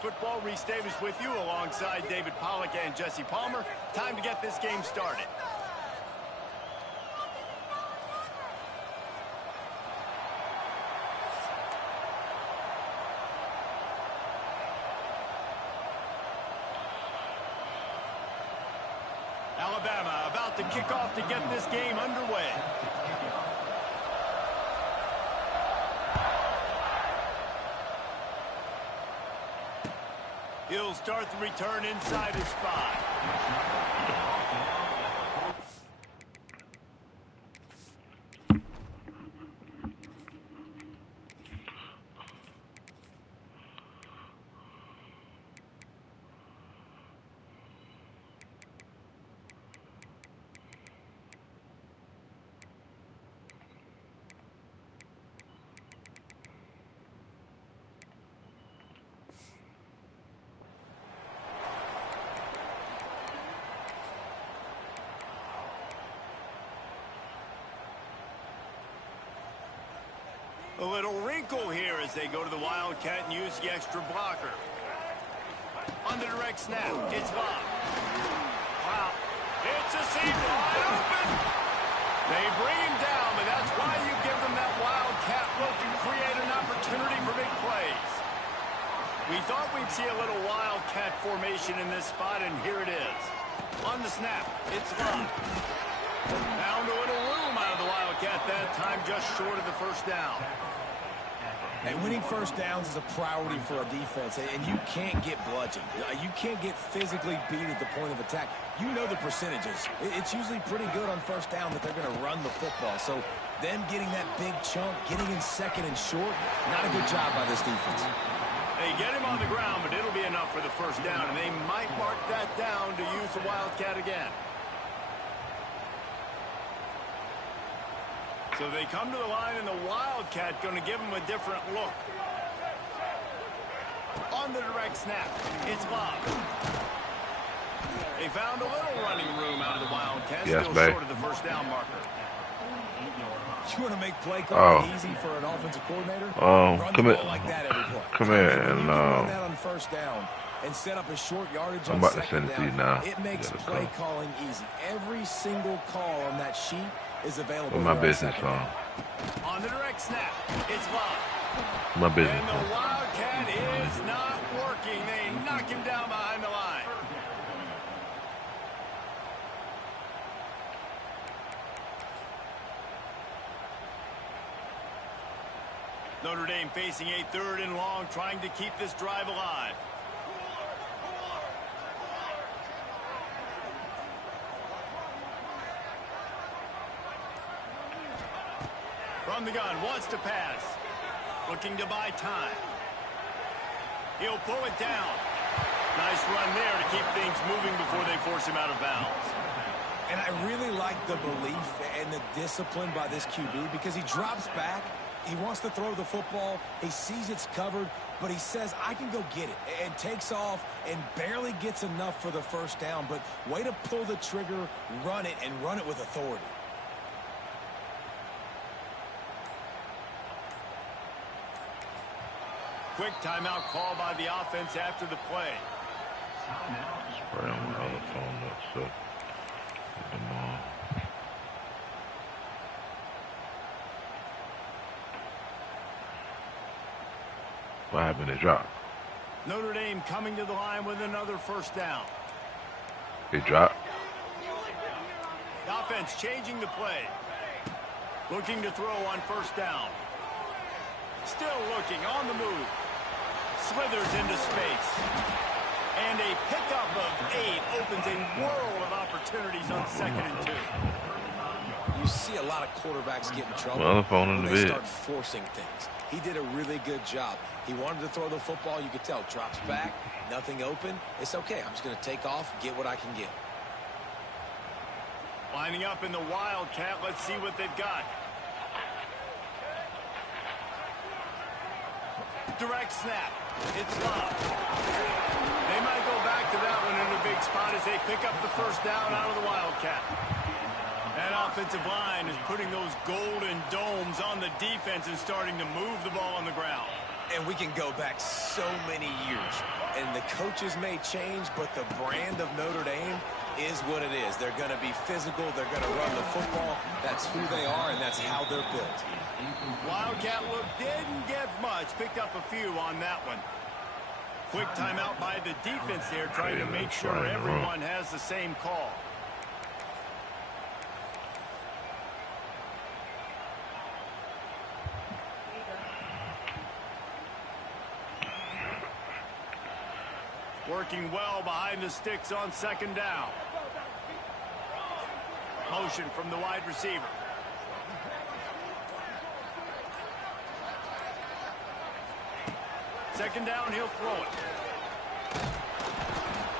Football, Reese Davis with you alongside David Pollack and Jesse Palmer. Time to get this game started. Alabama about to kick off to get this game underway. He'll start the return inside his 5. A little wrinkle here as they go to the Wildcat and use the extra blocker. On the direct snap, it's Bob. Wow. It's a seam wide open. They bring him down, but that's why you give them that Wildcat look and create an opportunity for big plays. We thought we'd see a little Wildcat formation in this spot, and here it is. On the snap, it's Bob. Found a little room out of the Wildcat that time, just short of the first down. And winning first downs is a priority for a defense, and you can't get bludgeoned. You can't get physically beat at the point of attack. You know the percentages. It's usually pretty good on first down that they're going to run the football. So them getting that big chunk, getting in second and short, not a good job by this defense. They get him on the ground, but it'll be enough for the first down, and they might mark that down to use the Wildcat again. So they come to the line, and the Wildcat going to give them a different look. On the direct snap, it's Bob. They found a little running room out of the Wildcat, still short of the first down marker. You want to make play calling easy for an offensive coordinator? Run the ball like that every play. Come here and run that on first down and set up a short yardage on second down. It makes play calling easy. Every single call on that sheet is available. With my business on. On the direct snap, it's Bob. My business. And the Wildcat is not working. They knock him down behind the line. Notre Dame facing a 3rd and long, trying to keep this drive alive. From the gun, wants to pass. Looking to buy time. He'll pull it down. Nice run there to keep things moving before they force him out of bounds. And I really like the belief and the discipline by this QB because he drops back. He wants to throw the football. He sees it's covered, but he says, I can go get it, and takes off and barely gets enough for the first down. But way to pull the trigger, run it, and run it with authority. Quick timeout call by the offense after the play. Spray on my other phone up, so get them on. What happened? It dropped. Notre Dame coming to the line with another first down. It dropped. The offense changing the play. Looking to throw on first down. Still looking on the move. Slithers into space. And a pickup of 8 opens a world of opportunities on 2nd and 2. You see a lot of quarterbacks get in trouble when they start forcing things. He did a really good job. He wanted to throw the football. You could tell. Drops back. Nothing open. It's okay. I'm just going to take off, get what I can get. Lining up in the Wildcat. Let's see what they've got. Direct snap. It's Love. They might go back to that one in a big spot as they pick up the first down out of the Wildcat. That offensive line is putting those golden domes on the defense and starting to move the ball on the ground. And we can go back so many years. And the coaches may change, but the brand of Notre Dame is what it is. They're going to be physical. They're going to run the football. That's who they are, and that's how they're built. Wildcat look didn't get much. Picked up a few on that one. Quick timeout by the defense there, trying to make sure everyone has the same call. Working well behind the sticks on second down. Motion from the wide receiver. Second down, he'll throw it.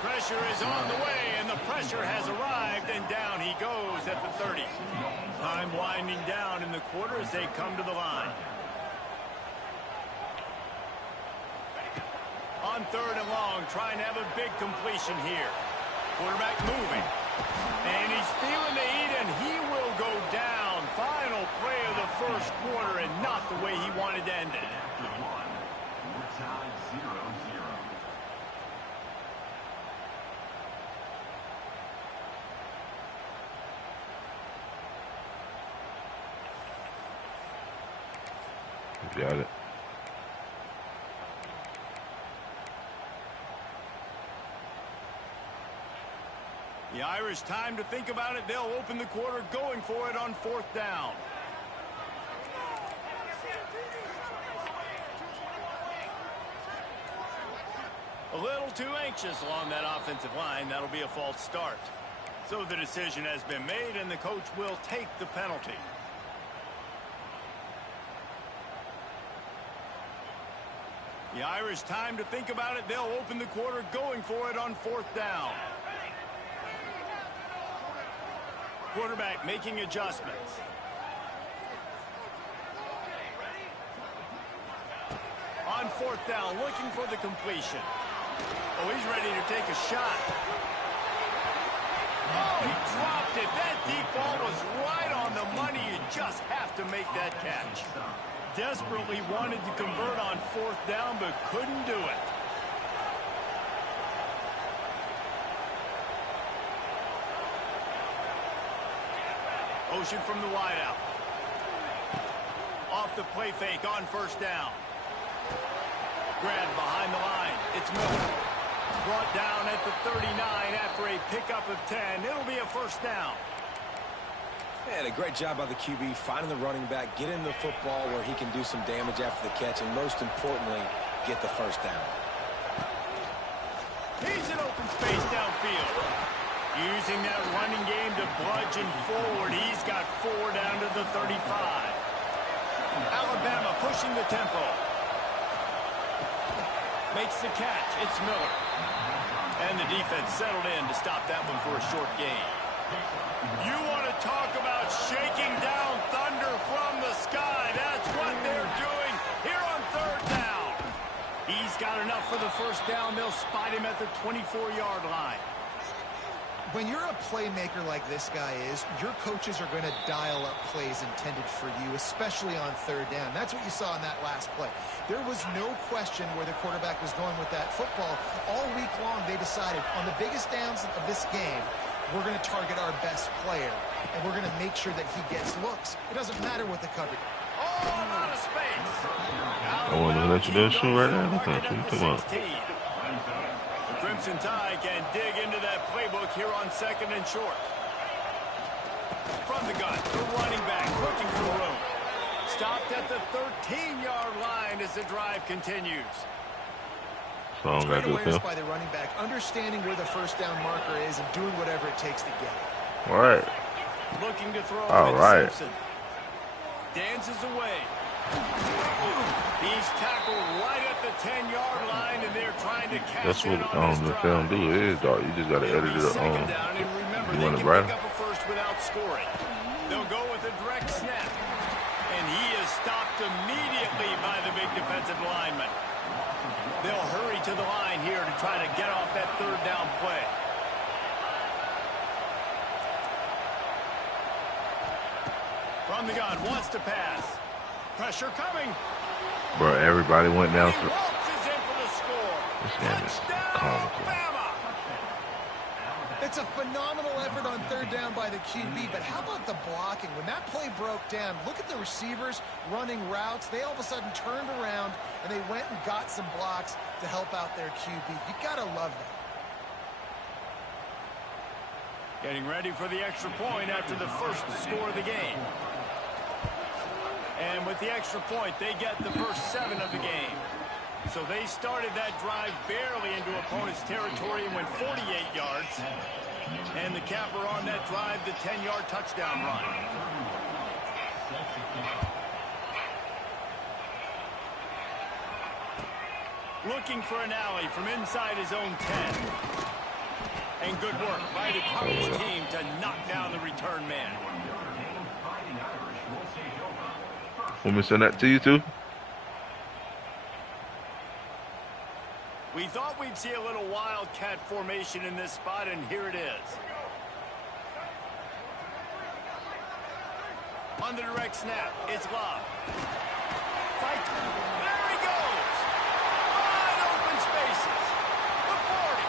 Pressure is on the way, and the pressure has arrived, and down he goes at the 30. Time winding down in the quarter as they come to the line. On third and long, trying to have a big completion here. Quarterback moving. And he's feeling the heat, and he will go down. Final play of the first quarter, and not the way he wanted to end it. Got it. The Irish, time to think about it. They'll open the quarter going for it on fourth down. A little too anxious along that offensive line. That'll be a false start. So the decision has been made, and the coach will take the penalty. The Irish, time to think about it. They'll open the quarter going for it on fourth down. Quarterback making adjustments. On fourth down, looking for the completion. Oh, he's ready to take a shot. Oh, he dropped it. That deep ball was right on the money. You just have to make that catch. Desperately wanted to convert on fourth down, but couldn't do it. Motion from the wideout. Off the play fake on first down. Grab behind the line. It's Miller. Brought down at the 39 after a pickup of 10. It'll be a first down. And a great job by the QB finding the running back, getting the football where he can do some damage after the catch, and most importantly, get the first down. He's in open space downfield. Using that running game to bludgeon forward. He's got 4 down to the 35. Alabama pushing the tempo. Makes the catch. It's Miller. And the defense settled in to stop that one for a short gain. You want to talk about shaking down thunder from the sky. That's what they're doing here on third down. He's got enough for the first down. They'll spot him at the 24-yard line. When you're a playmaker like this guy is, your coaches are going to dial up plays intended for you, especially on third down. That's what you saw in that last play. There was no question where the quarterback was going with that football. All week long, they decided on the biggest downs of this game, we're going to target our best player, and we're going to make sure that he gets looks. It doesn't matter what the coverage. Oh, out of space. I want to let you do shoot right now. What you talking about? Crimson Tide can dig into that playbook here on second and short. From the gun, the running back looking for room. Stopped at the 13-yard line as the drive continues. So I don't got to do awareness by the running back, understanding where the first down marker is and doing whatever it takes to get it. All right. Looking to throw All right. Simpson. Dances away. He's tackled right at the 10-yard line, and they're trying to cash That's in what on this the drive. film do is, dog. You just got to edit it up. Second down, and remember, You they want can it right? pick up a first without scoring. They'll go with a direct snap. And he is stopped immediately by the big defensive lineman. They'll hurry to the line here to try to get off that third down play. From the gun, wants to pass. Pressure coming. Bro, everybody went down. He waltzes in for the score. This game is comical. Alabama. It's a phenomenal effort on third down by the QB, but how about the blocking? When that play broke down, look at the receivers running routes. They all of a sudden turned around, and they went and got some blocks to help out their QB. You got to love that. Getting ready for the extra point after the first score of the game. And with the extra point, they get the first 7 of the game. So they started that drive barely into opponent's territory and went 48 yards. And the capper on that drive, the 10-yard touchdown run. Looking for an alley from inside his own 10. And good work by the coverage team to knock down the return man. Want me to send that to you too? We thought we'd see a little wildcat formation in this spot, and here it is. On the direct snap, it's Love. Fight. There he goes. Wide open spaces. The 40.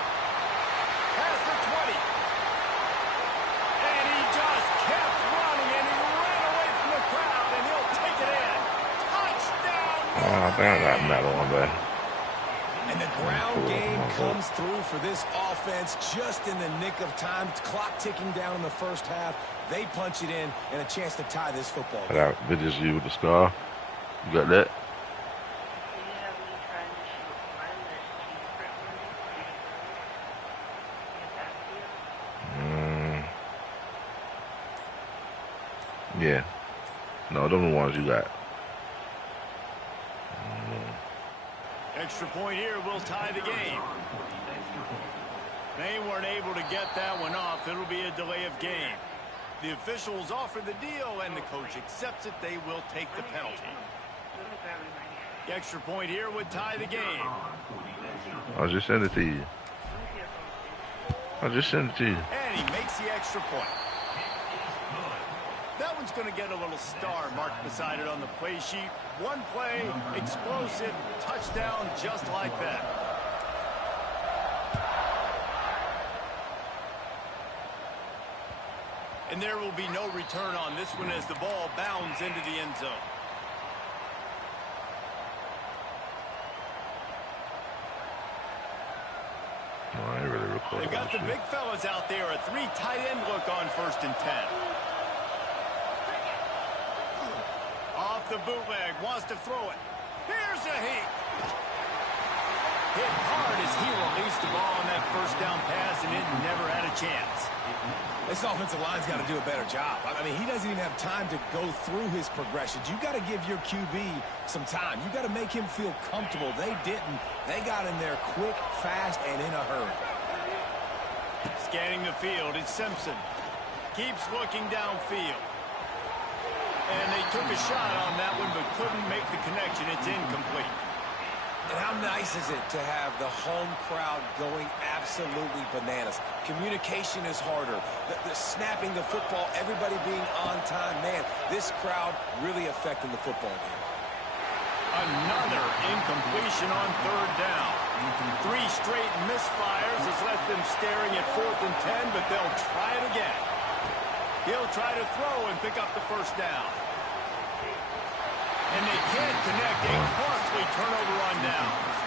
Past the 20. And he just kept running, and he ran away from the crowd, and he'll take it in. Touchdown. Oh, I think I got another one there. And the ground game comes through for this offense just in the nick of time. Clock ticking down in the first half. They punch it in and a chance to tie this football I game. got videos of you with the scar. You got that? Yeah. No, them are the ones you got. Extra point here will tie the game. They weren't able to get that one off. It'll be a delay of game. The officials offer the deal, and the coach accepts it. They will take the penalty. The extra point here would tie the game. I'll just send it to you. I'll just send it to you. And he makes the extra point. That one's going to get a little star marked beside it on the play sheet. One play, explosive, touchdown just like that. And there will be no return on this one as the ball bounds into the end zone. No, I ain't really recording. They've got the big fellas out there. A 3 tight end look on 1st and 10. Off the bootleg, wants to throw it. Here's a heat. Hit hard as he released the ball on that first down pass, and it never had a chance. This offensive line's got to do a better job. I mean, he doesn't even have time to go through his progressions. You got to give your QB some time. You got to make him feel comfortable. They didn't. They got in there quick, fast, and in a hurry. Scanning the field, it's Simpson. Keeps looking downfield. And they took a shot on that one, but couldn't make the connection. It's incomplete. And how nice is it to have the home crowd going absolutely bananas? Communication is harder. The snapping the football, everybody being on time. Man, this crowd really affecting the football game. Another incompletion on 3rd down. 3 straight misfires has left them staring at 4th and 10, but they'll try it again. He'll try to throw and pick up the first down. And they can't connect. A costly turnover on downs.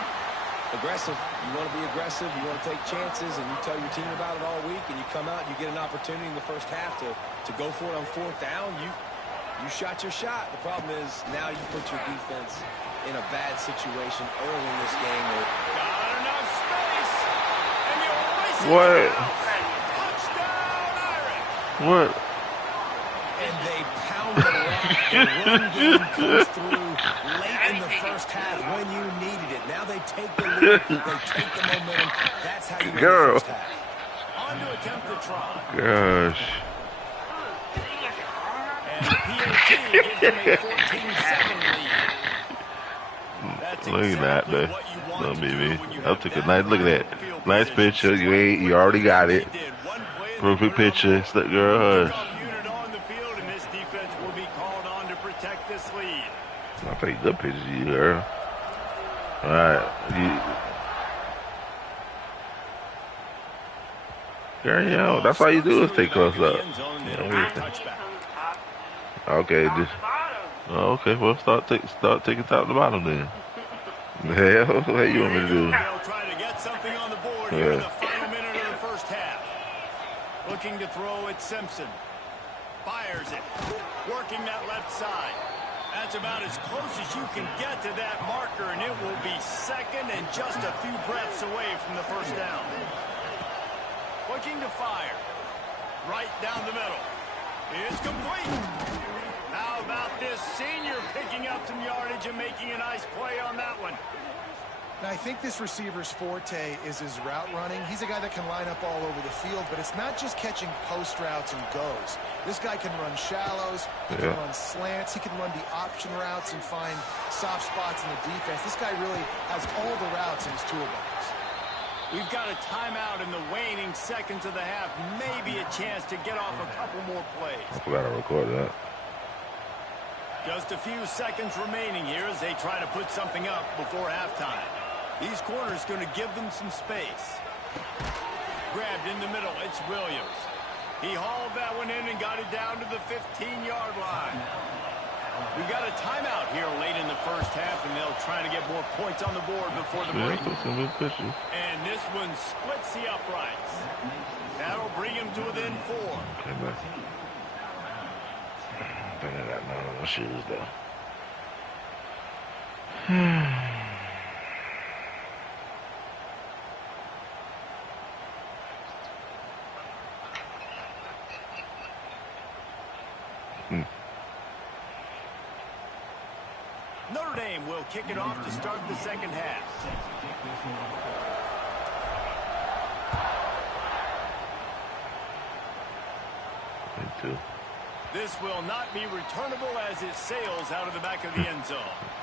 Aggressive. You want to be aggressive. You want to take chances, and you tell your team about it all week, and you come out and you get an opportunity in the first half to go for it on 4th down. You shot your shot. The problem is now you put your defense in a bad situation early in this game. Got enough space. And you'll race it What? Touchdown, Irish. What? And they pound the rock. The run game comes through late in the first half when you needed it. Now they take the lead. They take the momentum. That's how you win the first half. On to attempt the try. Gosh. And the PAT gives them a 14-7 lead. That's Look at that, exactly man. what you want Don't to be do me. when you I have took a that nice look at lead that. field Nice position. picture. You already got it. They did one play and Perfect they put it on picture. the It's the girl. kickoff unit on the field, and this defense will be called on to protect this lead. My Take good pictures of you, girl. All right. Girl, yo, that's all you do is take close up. Okay, just okay. Well, start taking top to bottom then. Hell, what you want me to do? They'll try to get something on the board here in the final minute of the first half. Looking to throw it, Simpson. Fires it. Working that left side. That's about as close as you can get to that marker, and it will be second and just a few breaths away from the first down. Looking to fire. Right down the middle. It's complete. How about this senior picking up some yardage and making a nice play on that one? Now, I think this receiver's forte is his route running. He's a guy that can line up all over the field, but it's not just catching post routes and goes. This guy can run shallows, he can run slants, he can run the option routes and find soft spots in the defense. This guy really has all the routes in his toolbox. We've got a timeout in the waning seconds of the half. Maybe a chance to get off a couple more plays. I forgot to record that. Just a few seconds remaining here as they try to put something up before halftime. These corners going to give them some space. Grabbed in the middle. It's Williams. He hauled that one in and got it down to the 15-yard line. We've got a timeout here late in the first half, and they'll try to get more points on the board before the break. And this one splits the uprights. That'll bring him to within 4. Okay, man. I think I got none of my shoes, though. Notre Dame will kick it off to start the second half. This will not be returnable as it sails out of the back of the end zone.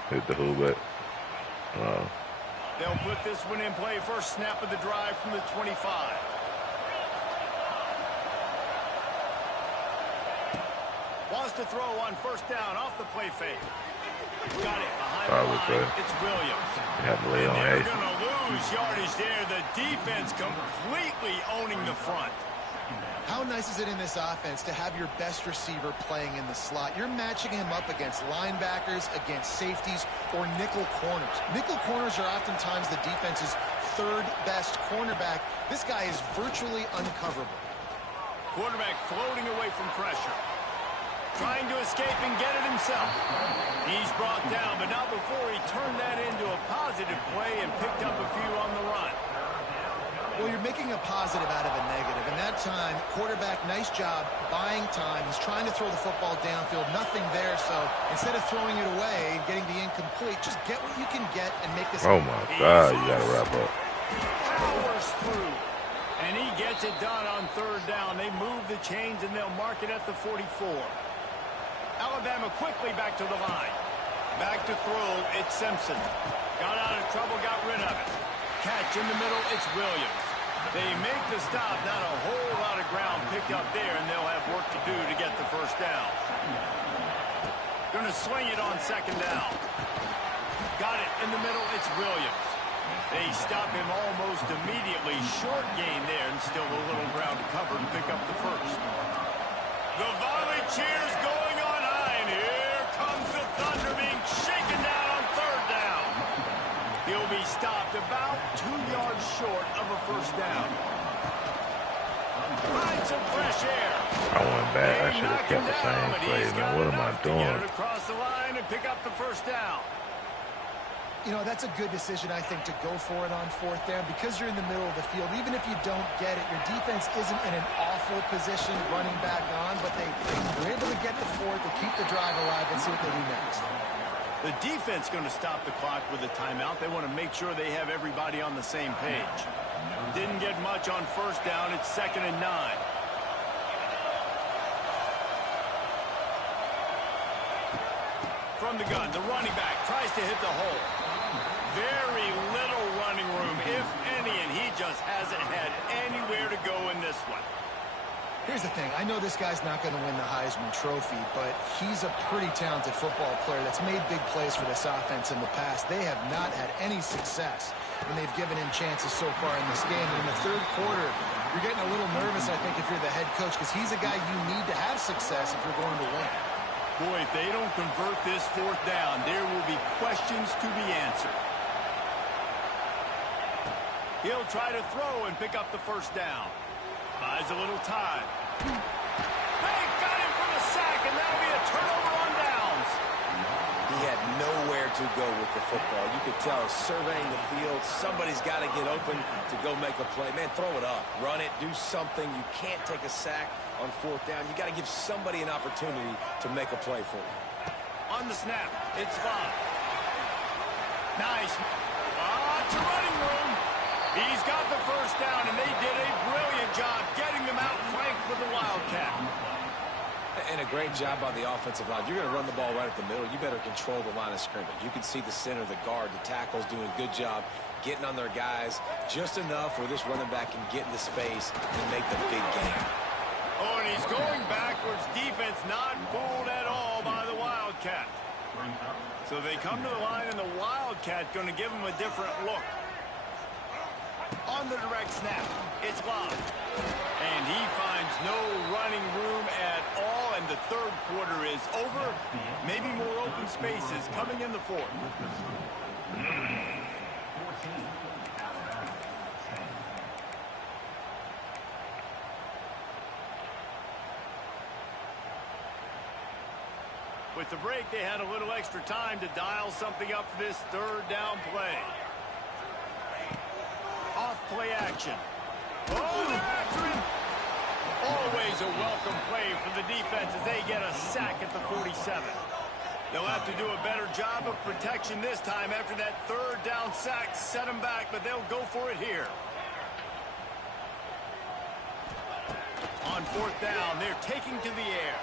Hit the fullback. They'll put this one in play. First snap of the drive from the 25. Wants to throw on first down off the play fake. Got it behind the line. It's Williams. They're going to lose yardage there. The defense completely owning the front. How nice is it in this offense to have your best receiver playing in the slot? You're matching him up against linebackers, against safeties, or nickel corners. Nickel corners are oftentimes the defense's third best cornerback. This guy is virtually uncoverable. Quarterback floating away from pressure. Trying to escape and get it himself. He's brought down, but not before he turned that into a positive play and picked up a few on the run. Well, you're making a positive out of a negative. And that time, quarterback, nice job, buying time. He's trying to throw the football downfield. Nothing there, so instead of throwing it away and getting the incomplete, just get what you can get and make this. Oh, my God, you got to wrap up. Powers through. And he gets it done on third down. They move the chains, and they'll mark it at the 44. Alabama quickly back to the line. Back to throw, it's Simpson. Got out of trouble, got rid of it. Catch in the middle, it's Williams. They make the stop, not a whole lot of ground picked up there, and they'll have work to do to get the first down. Gonna swing it on second down. Got it in the middle, it's Williams. They stop him almost immediately. Short gain there, and still a little ground to cover to pick up the first. The volley cheers going on high, and here comes the Thunder being shaken down on third down. He'll be stopped about 2 yards short of a first down. Find some fresh air. I went back. I should have kept the same play, man. What am I doing? Get it across the line and pick up the first down. You know, that's a good decision, I think, to go for it on fourth down because you're in the middle of the field. Even if you don't get it, your defense isn't in an awful position running back on, but they were able to get the fourth to keep the drive alive. Let's see what they do next. The defense going to stop the clock with a timeout. They want to make sure they have everybody on the same page. Didn't get much on first down. It's 2nd and 9. From the gun, the running back tries to hit the hole. Very little running room, if any, and he just hasn't had anywhere to go in this one. Here's the thing. I know this guy's not going to win the Heisman Trophy, but he's a pretty talented football player that's made big plays for this offense in the past. They have not had any success when they've given him chances so far in this game. And in the third quarter, you're getting a little nervous, I think, if you're the head coach, because he's a guy you need to have success if you're going to win. Boy, if they don't convert this fourth down, there will be questions to be answered. He'll try to throw and pick up the first down. Buys a little time. They got him for the sack, and that'll be a turnover on downs. He had nowhere to go with the football. You could tell, surveying the field, somebody's got to get open to go make a play. Man, throw it up. Run it. Do something. You can't take a sack on fourth down. You got to give somebody an opportunity to make a play for you. On the snap, it's Bob. Nice. Lots of running room. He's got the first down, and they did a brilliant job getting them out flanked with the Wildcat. And a great job by the offensive line. You're going to run the ball right at the middle. You better control the line of scrimmage. You can see the center, the guard, the tackles doing a good job getting on their guys just enough where this running back can get into space and make the big game. Oh, and he's going backwards. Defense not fooled at all by the Wildcat. So they come to the line, and the Wildcat going to give them a different look. On the direct snap, it's Love. And he finds no running room at all, and the third quarter is over. Maybe more open spaces coming in the fourth. With the break, they had a little extra time to dial something up for this third down play. Off play action. Oh, they're after him. Always a welcome play for the defense as they get a sack at the 47. They'll have to do a better job of protection this time after that third down sack set them back, but they'll go for it here. On fourth down, they're taking to the air.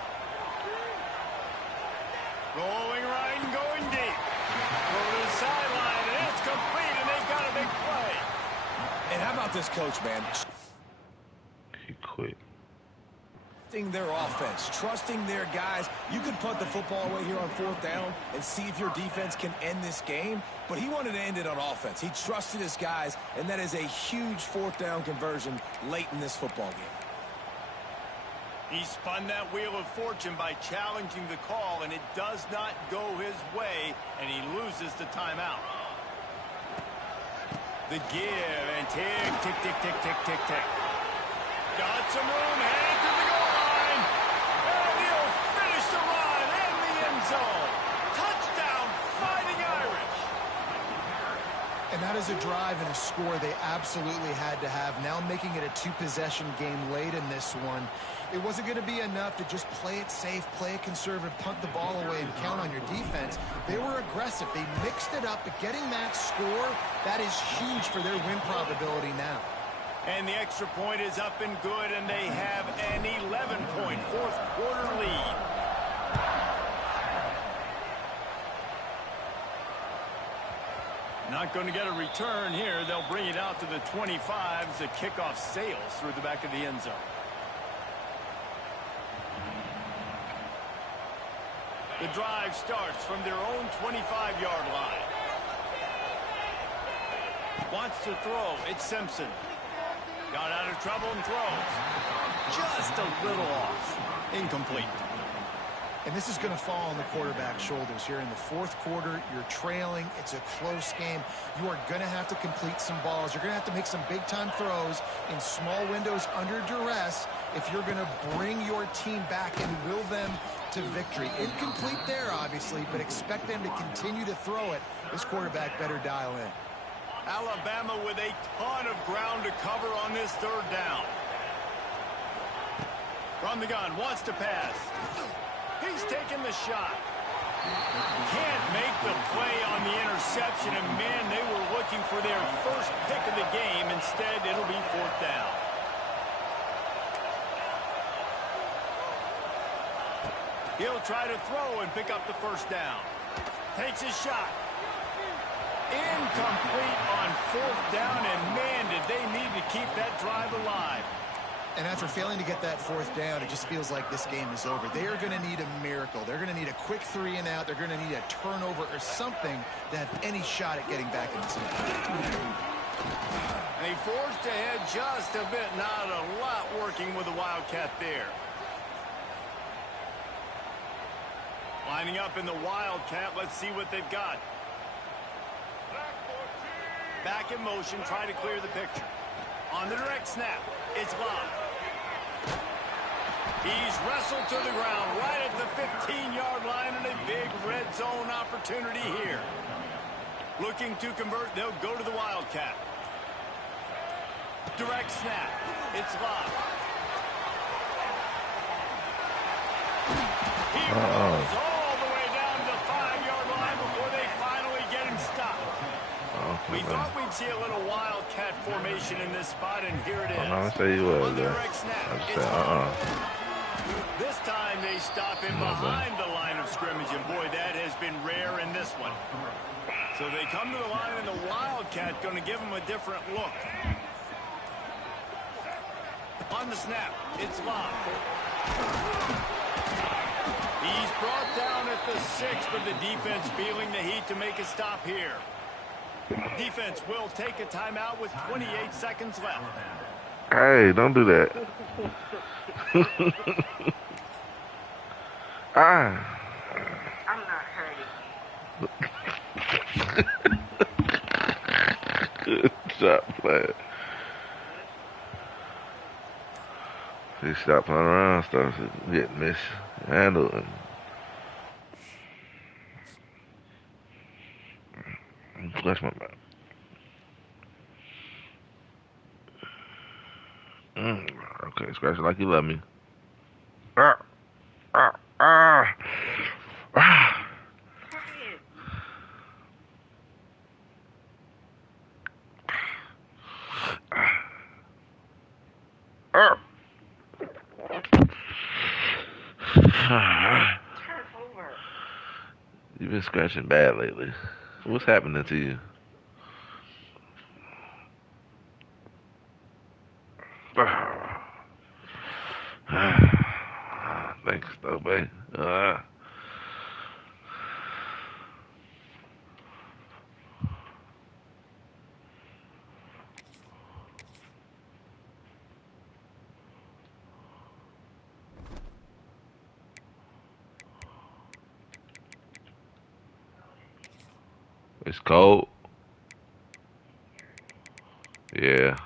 Rolling right and going deep. Go to the sideline, and it's complete, and they've got a big play. And how about this coach, man? He quit. Trusting their offense, trusting their guys. You could punt the football away here on fourth down and see if your defense can end this game, but he wanted to end it on offense. He trusted his guys, and that is a huge fourth down conversion late in this football game. He spun that wheel of fortune by challenging the call, and it does not go his way, and he loses the timeout. The give, and tick, tick, tick, tick, tick, tick, tick. Got some room, headed to the goal line. And he'll finish the run in the end zone. Touchdown, Fighting Irish. And that is a drive and a score they absolutely had to have. Now making it a two-possession game late in this one. It wasn't going to be enough to just play it safe, play it conservative, punt the ball away, and count on your defense. They were aggressive. They mixed it up, but getting that score, that is huge for their win probability now. And the extra point is up and good, and they have an 11-point fourth quarter lead. Not going to get a return here. They'll bring it out to the 25 as the kickoff sails through the back of the end zone. The drive starts from their own 25-yard line. Wants to throw. It's Simpson. Got out of trouble and throws. Just a little off. Incomplete. And this is going to fall on the quarterback's shoulders here in the fourth quarter. You're trailing. It's a close game. You are going to have to complete some balls. You're going to have to make some big-time throws in small windows under duress if you're going to bring your team back and will them to victory. Incomplete there, obviously, but expect them to continue to throw it. This quarterback better dial in. Alabama with a ton of ground to cover on this third down. From the gun, wants to pass. He's taking the shot. Can't make the play on the interception, and man, they were looking for their first pick of the game. Instead, it'll be fourth down. He'll try to throw and pick up the first down. Takes his shot. Incomplete on fourth down, and man, did they need to keep that drive alive. And after failing to get that fourth down, it just feels like this game is over. They are going to need a miracle. They're going to need a quick 3 and out. They're going to need a turnover or something to have any shot at getting back in this game. They forced ahead just a bit. Not a lot working with the Wildcat there. Lining up in the Wildcat. Let's see what they've got. Back in motion, trying to clear the picture. On the direct snap, it's Bob. He's wrestled to the ground right at the 15-yard line, and a big red zone opportunity here. Looking to convert, they'll go to the Wildcat. Direct snap, it's Bob. He rolls all the way down to the 5-yard line before they finally get him stopped. We thought we'd see a little Wildcat formation in this spot, and here it is. I say you was there. This time they stop him behind the line of scrimmage, and boy, that has been rare in this one. So they come to the line, and the Wildcat going to give him a different look. On the snap, it's Bob. He's brought down at the 6, but the defense feeling the heat to make a stop here. Defense will take a timeout with 28 seconds left. Hey, don't do that. I'm not hurting. Good shot, player. He stopped playing around, started getting mishandled. And flush my mouth. Okay, scratch it like you love me. Ah, ah, ah, ah. You've been scratching bad lately. What's happening to you? Thanks, though, babe. It's cold. Yeah.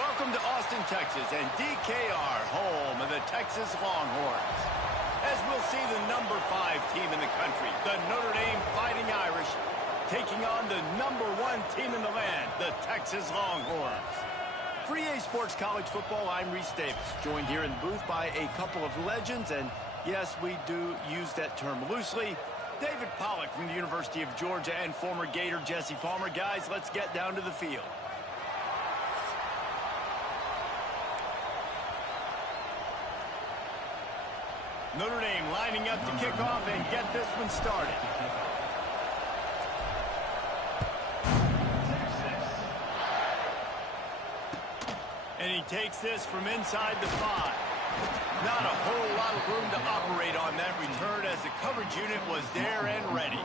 Welcome to Austin, Texas, and DKR, home of the Texas Longhorns. As we'll see the number 5 team in the country, the Notre Dame Fighting Irish, taking on the number 1 team in the land, the Texas Longhorns. For EA Sports College Football, I'm Reese Davis, joined here in the booth by a couple of legends, and yes, we do use that term loosely. David Pollack from the University of Georgia and former Gator Jesse Palmer. Guys, let's get down to the field. Notre Dame lining up to kick off and get this one started. And he takes this from inside the 5. Not a whole lot of room to operate on that return as the coverage unit was there and ready.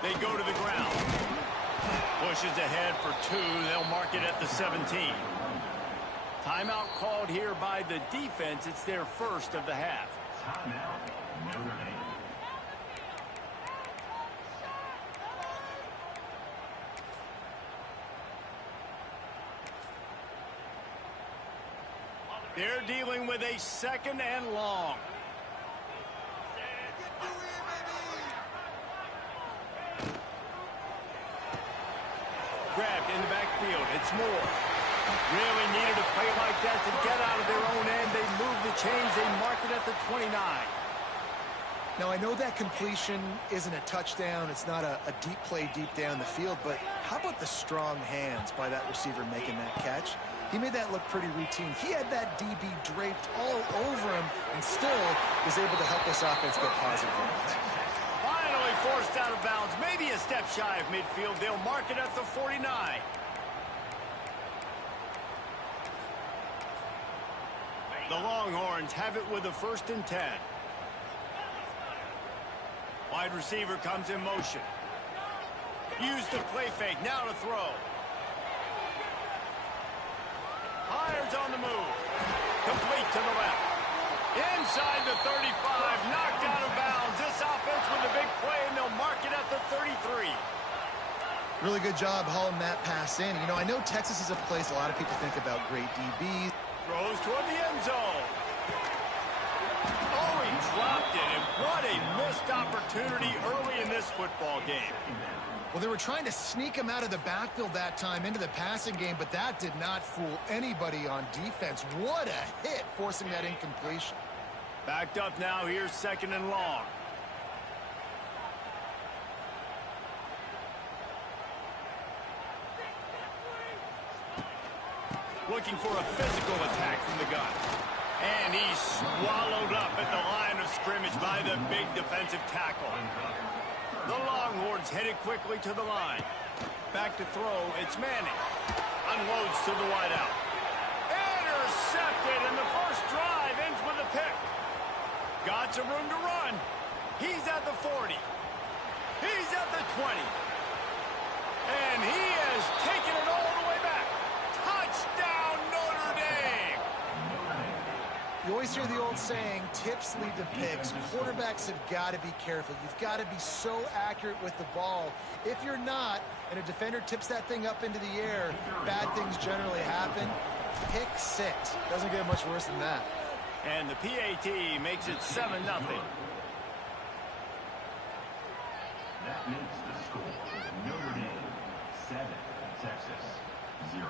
They go to the ground. Pushes ahead for 2. They'll mark it at the 17. Timeout called here by the defense. It's their first of the half. Timeout, Notre Dame. They're dealing with a 2nd and long. Grabbed in the backfield. It's Moore. Really needed a play like that to get out of their own end. They move the chains. They mark it at the 29. Now, I know that completion isn't a touchdown. It's not a deep play deep down the field. But how about the strong hands by that receiver making that catch? He made that look pretty routine. He had that DB draped all over him and still was able to help this offense get positive yards. Finally forced out of bounds. Maybe a step shy of midfield. They'll mark it at the 49. The Longhorns have it with a 1st and 10. Wide receiver comes in motion. Use the play fake. Now to throw. Hires on the move. Complete to the left. Inside the 35. Knocked out of bounds. This offense with a big play, and they'll mark it at the 33. Really good job hauling that pass in. You know, I know Texas is a place a lot of people think about great DBs. Throws toward the end zone. Oh, he dropped it, and what a missed opportunity early in this football game. Well, they were trying to sneak him out of the backfield that time into the passing game, but that did not fool anybody on defense. What a hit, forcing that incompletion. Backed up now, here's 2nd and long. Looking for a physical attack from the gun. And he's swallowed up at the line of scrimmage by the big defensive tackle. The Longhorns headed quickly to the line. Back to throw, it's Manning. Unloads to the wideout. Intercepted, and the first drive ends with a pick. Got some room to run. He's at the 40. He's at the 20. And he has taken it all the way back. Touchdown, Notre Dame! You always hear the old saying, tips lead to picks. Quarterbacks have got to be careful. You've got to be so accurate with the ball. If you're not, and a defender tips that thing up into the air, bad things generally happen. Pick 6. Doesn't get much worse than that. And the PAT makes it 7-0. That makes the score Notre Dame 7, Texas 0.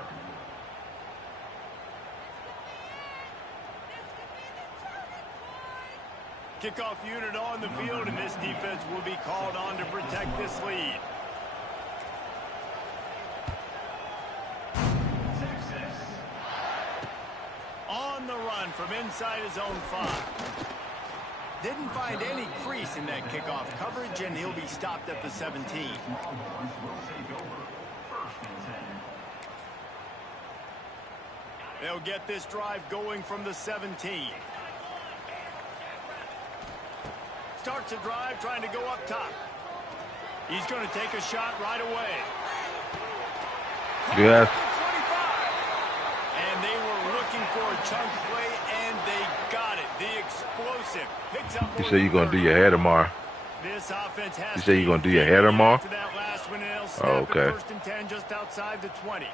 Kickoff unit on the field, and this defense will be called on to protect this lead. from inside his own 5. Didn't find any crease in that kickoff coverage, and he'll be stopped at the 17. They'll get this drive going from the 17. Starts a drive trying to go up top. He's going to take a shot right away. Yes. And they were looking for a chunk play, and they got it. The explosive picks up. You say you're going to do your hair tomorrow? This offense has You say you're going to do your hair tomorrow? that last one, and they'll snap Oh, okay. it first and 10 just outside the 20.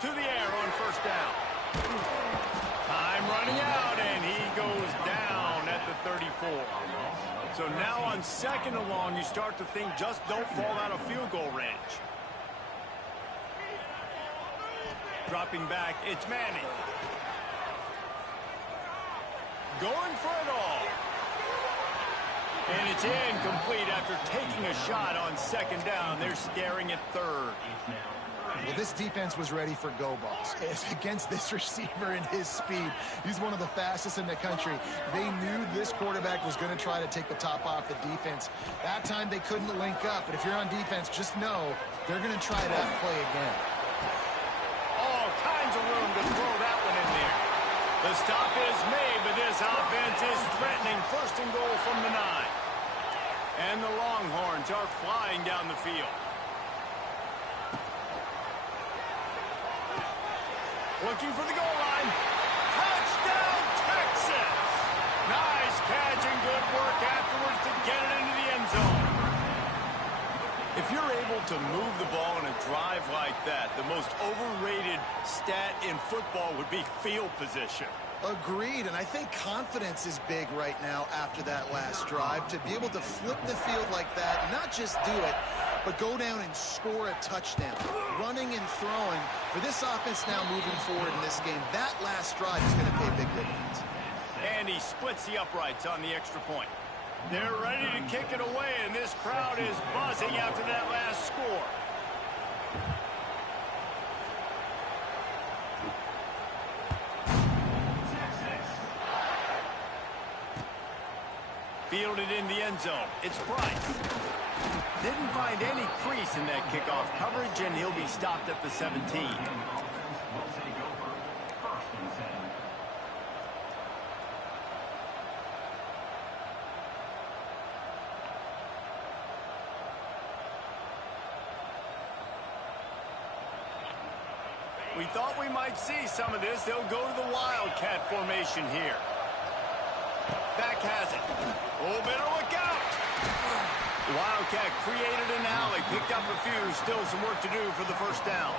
To the air on first down. Time running out, and he goes down at the 34. So now on second and long, you start to think just don't fall out of field goal range. Dropping back, it's Manning. Going for it all. And it's incomplete after taking a shot on second down. They're staring at third. Well, this defense was ready for go balls. Against this receiver and his speed, he's one of the fastest in the country. They knew this quarterback was going to try to take the top off the defense. That time they couldn't link up, but if you're on defense, just know they're going to try that play again. All kinds of room to throw that one in there. The stop is made, but this offense is threatening first and goal from the 9. And the Longhorns are flying down the field. Looking for the goal line. Touchdown, Texas! Nice catch and good work afterwards to get it into the end zone. If you're able to move the ball in a drive like that, the most overrated stat in football would be field position. Agreed, and I think confidence is big right now after that last drive. To be able to flip the field like that, not just do it, but go down and score a touchdown. Running and throwing. For this offense now moving forward in this game, that last drive is going to pay a big difference. And he splits the uprights on the extra point. They're ready to kick it away, and this crowd is buzzing after that last score. Fielded in the end zone. It's Price. Didn't find any crease in that kickoff coverage, and he'll be stopped at the 17. We thought we might see some of this. They'll go to the Wildcat formation here. Back has it. Oh, better look out. The Wildcat created an alley, picked up a few. Still some work to do for the first down.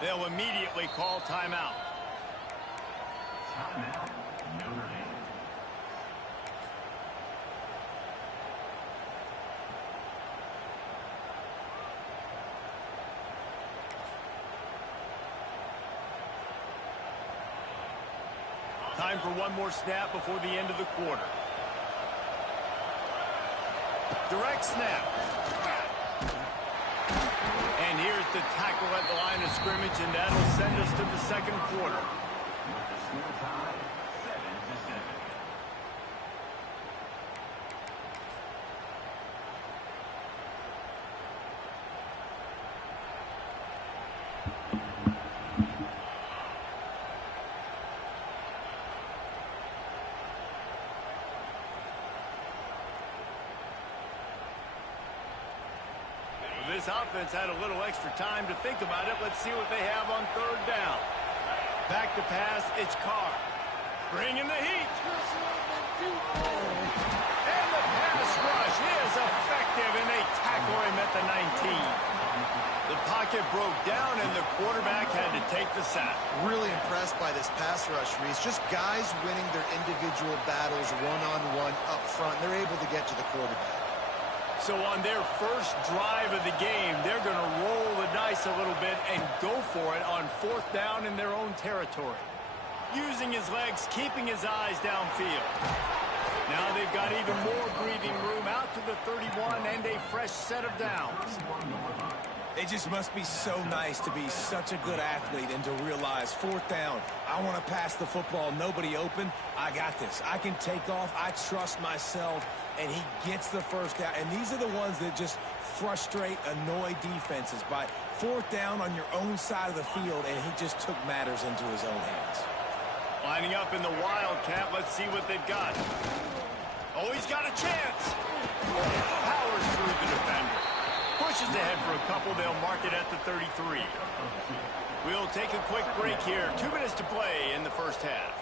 They'll immediately call timeout. Timeout, Notre Dame. Time for one more snap before the end of the quarter. Direct snap. And here's the tackle at the line of scrimmage, and that'll send us to the second quarter. Score tie, 7-7. This offense had a little extra time to think about it. Let's see what they have on third down. Back to pass, it's Carr. Bringing the heat. And the pass rush is effective, and they tackle him at the 19. The pocket broke down, and the quarterback had to take the sack. Really impressed pass rush, Reese. Just guys winning their individual battles one-on-one up front. They're able to get to the quarterback. So on their first drive of the game, they're going to roll the dice a little bit and go for it on 4th down in their own territory. Using his legs, keeping his eyes downfield. Now they've got even more breathing room out to the 31 and a fresh set of downs. It just must be so nice to be such a good athlete and to realize 4th down, I want to pass the football, nobody open, I got this. I can take off, I trust myself, and he gets the first down. And these are the ones that just frustrate, annoy defenses by 4th down on your own side of the field, and he just took matters into his own hands. Lining up in the Wildcat, let's see what they've got. Oh, he's got a chance. Powers through the defender. Pushes ahead for a couple. They'll mark it at the 33. We'll take a quick break here. 2 minutes to play in the first half.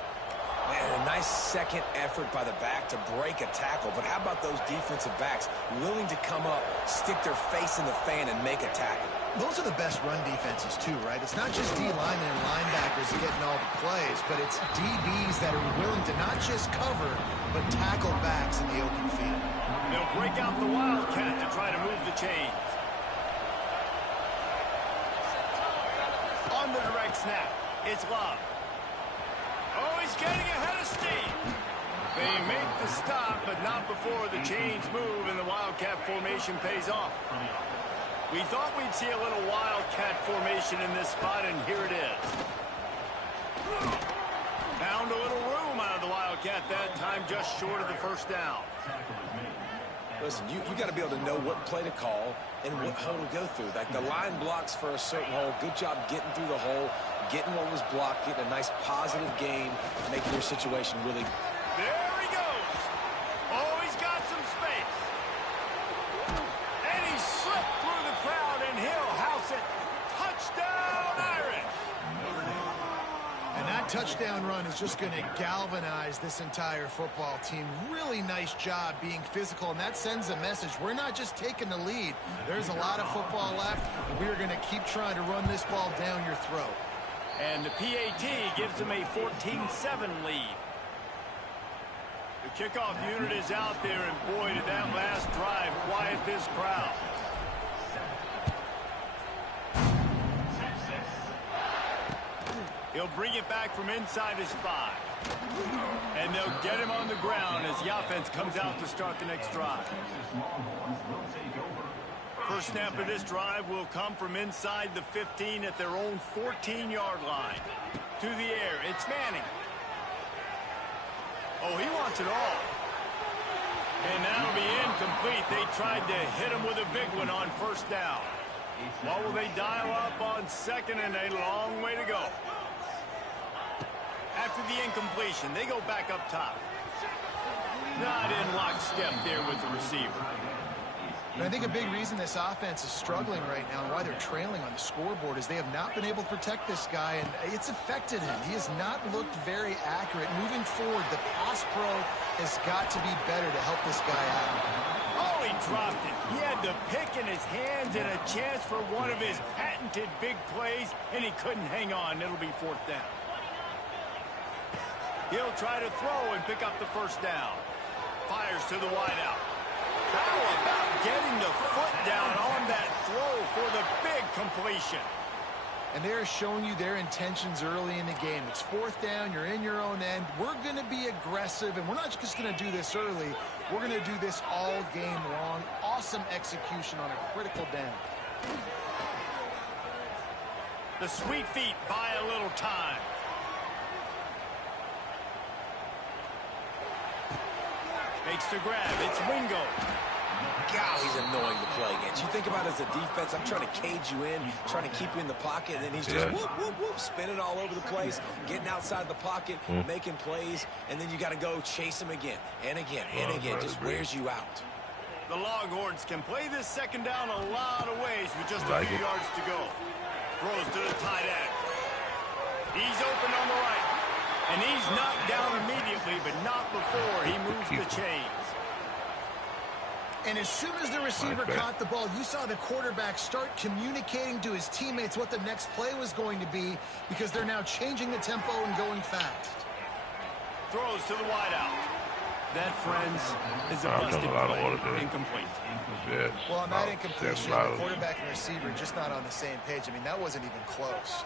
Man, a nice second effort by the back to break a tackle. But how about those defensive backs willing to come up, stick their face in the fan, and make a tackle? Those are the best run defenses, too, right? It's not just D linemen and linebackers getting all the plays, but it's DBs that are willing to not just cover, but tackle backs in the open field. They'll break out the Wildcat to try to move the chains. On the direct snap, it's Love. Oh, he's getting ahead of steam. They make the stop, but not before the chains move and the Wildcat formation pays off. We thought we'd see a little Wildcat formation in this spot, and here it is. Found a little room out of the Wildcat that time, just short of the first down. Listen, you got to be able to know what play to call and what hole to go through. Like the line blocks for a certain hole. Good job getting through the hole, getting what was blocked, getting a nice positive gain, making your situation really. There he goes. Oh, he's got some space. And he slipped through the crowd, and he'll house it. Touchdown, Irish. And that touchdown run is just going to galvanize this entire football team. Really nice job being physical, and that sends a message. We're not just taking the lead. There's a lot of football left. We're going to keep trying to run this ball down your throat. And the PAT gives them a 14-7 lead. The kickoff unit is out there, and boy, did that last drive quiet this crowd. He'll bring it back from inside his 5. And they'll get him on the ground as the offense comes out to start the next drive. First snap of this drive will come from inside the 15 at their own 14-yard line. To the air, it's Manning. Oh, he wants it all. And that'll be incomplete. They tried to hit him with a big one on first down. What will they dial up on second, and a long way to go. After the incompletion, they go back up top. Not in lockstep there with the receiver. And I think a big reason this offense is struggling right now and why they're trailing on the scoreboard is they have not been able to protect this guy, and it's affected him. He has not looked very accurate. Moving forward, the pass pro has got to be better to help this guy out. Oh, he dropped it. He had the pick in his hands and a chance for one of his patented big plays, and he couldn't hang on. It'll be 4th down. He'll try to throw and pick up the first down. Fires to the wideout. How about getting the foot down on that throw for the big completion? And they're showing you their intentions early in the game. It's 4th down. You're in your own end. We're going to be aggressive, and we're not just going to do this early. We're going to do this all game long. Awesome execution on a critical down. The sweet feet buy a little time. Makes the grab. It's Wingo. God, he's annoying to play against. You think about it as a defense, I'm trying to cage you in, trying to keep you in the pocket, and then he's just whoop, whoop, whoop, spinning all over the place, getting outside the pocket, making plays, and then you got to go chase him again and again and again. Just wears you out. The Longhorns can play this second down a lot of ways with just a few yards to go. Throws to the tight end. He's open on the right. And he's knocked down immediately, but not before he moves the chains. And as soon as the receiver caught the ball, you saw the quarterback start communicating to his teammates what the next play was going to be because they're now changing the tempo and going fast. Throws to the wideout. That, friends, is a busted play. Incomplete. Yes. Well, on that incompletion, the quarterback and receiver just not on the same page. I mean, that wasn't even close.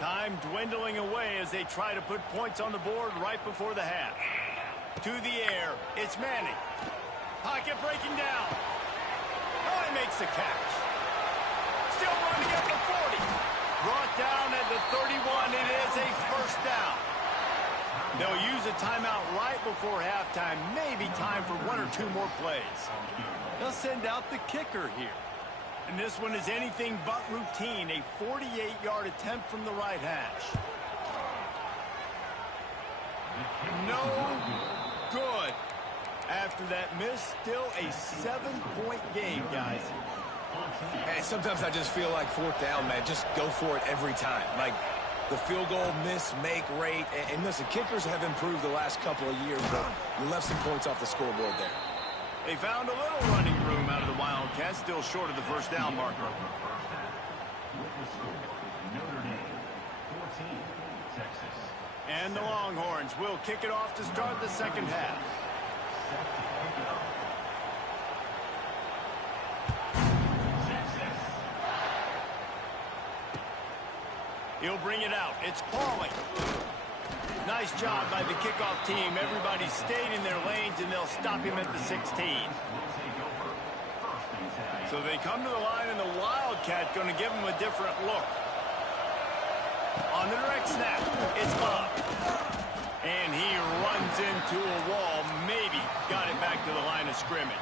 Time dwindling away as they try to put points on the board right before the half. To the air, it's Manning. Pocket breaking down. Oh, he makes the catch. Still running at the 40. Brought down at the 31. It is a first down. They'll use a timeout right before halftime. Maybe time for one or two more plays. They'll send out the kicker here. And this one is anything but routine. A 48-yard attempt from the right hash. No good. After that miss, still a 7-point game, guys. Hey, sometimes I just feel like fourth down, man. Just go for it every time. Like the field goal miss, make rate. And listen, kickers have improved the last couple of years, but you left some points off the scoreboard there. They found a little running room out of the Wildcats, still short of the first down marker. And the Longhorns will kick it off to start the second half. He'll bring it out. It's Pauling. Nice job by the kickoff team. Everybody stayed in their lanes, and they'll stop him at the 16. So they come to the line, and the Wildcat going to give him a different look. On the direct snap, it's Bob. And he runs into a wall. Maybe got it back to the line of scrimmage.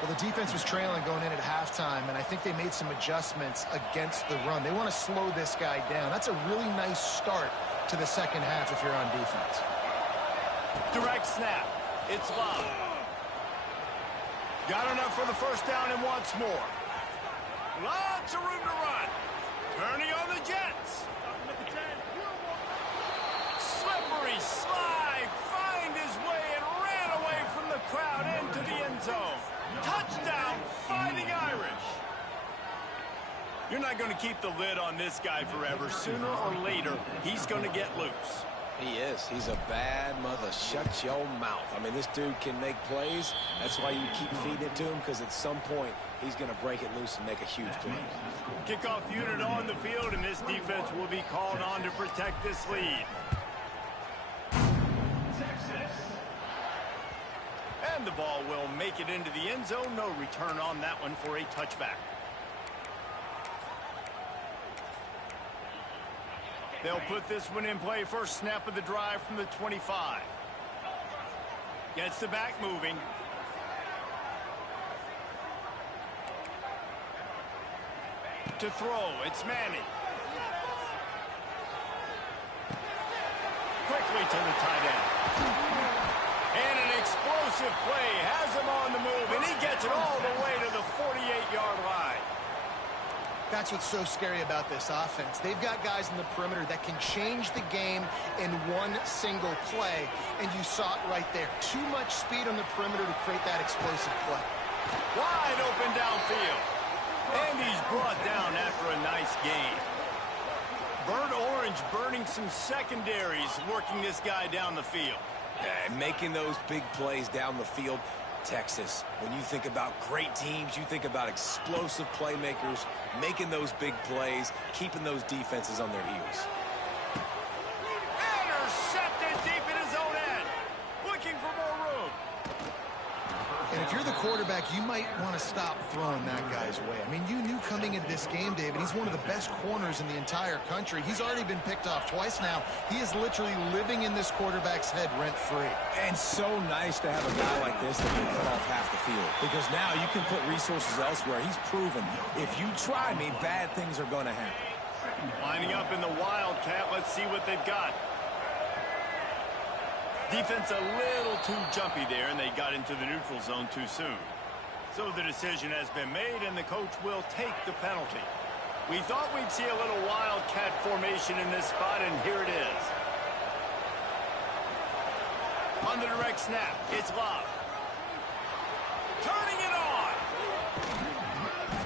Well, the defense was trailing going in at halftime, and I think they made some adjustments against the run. They want to slow this guy down. That's a really nice start to the second half if you're on defense. Direct snap. It's Bob. Got enough for the first down and wants more. Lots of room to run. Turning on the Jets. Slippery slide. Find his way and ran away from the crowd into the end zone. Touchdown, Fighting Irish. You're not going to keep the lid on this guy forever. Sooner or later, he's going to get loose. He is. He's a bad mother. Shut your mouth. I mean, this dude can make plays. That's why you keep feeding it to him, because at some point, he's going to break it loose and make a huge play. Kickoff unit on the field, and this defense will be called on to protect this lead. And the ball will make it into the end zone. No return on that one for a touchback. They'll put this one in play. First snap of the drive from the 25. Gets the back moving. To throw, it's Manning. Quickly to the tight end. And an explosive play has him on the move, and he gets it all the way to the 48-yard line. That's what's so scary about this offense. They've got guys in the perimeter that can change the game in one single play, and you saw it right there. Too much speed on the perimeter to create that explosive play. Wide open downfield. And he's brought down after a nice game. Burnt Orange burning some secondaries, working this guy down the field. And making those big plays down the field. Texas, when you think about great teams, you think about explosive playmakers, making those big plays, keeping those defenses on their heels. Intercepted deep in his own end. Looking for more room. And if you're the quarterback, you might want to stop throwing that guy's way. I mean, you knew coming into this game, David, he's one of the best corners in the entire country. He's already been picked off twice now. He is literally living in this quarterback's head rent-free. And so nice to have a guy like this that can cut off half the field. Because now you can put resources elsewhere. He's proven if you try me, bad things are going to happen. Lining up in the Wildcat. Let's see what they've got. Defense a little too jumpy there, and they got into the neutral zone too soon. So the decision has been made, and the coach will take the penalty. We thought we'd see a little Wildcat formation in this spot, and here it is. On the direct snap, it's Love. Turning it on.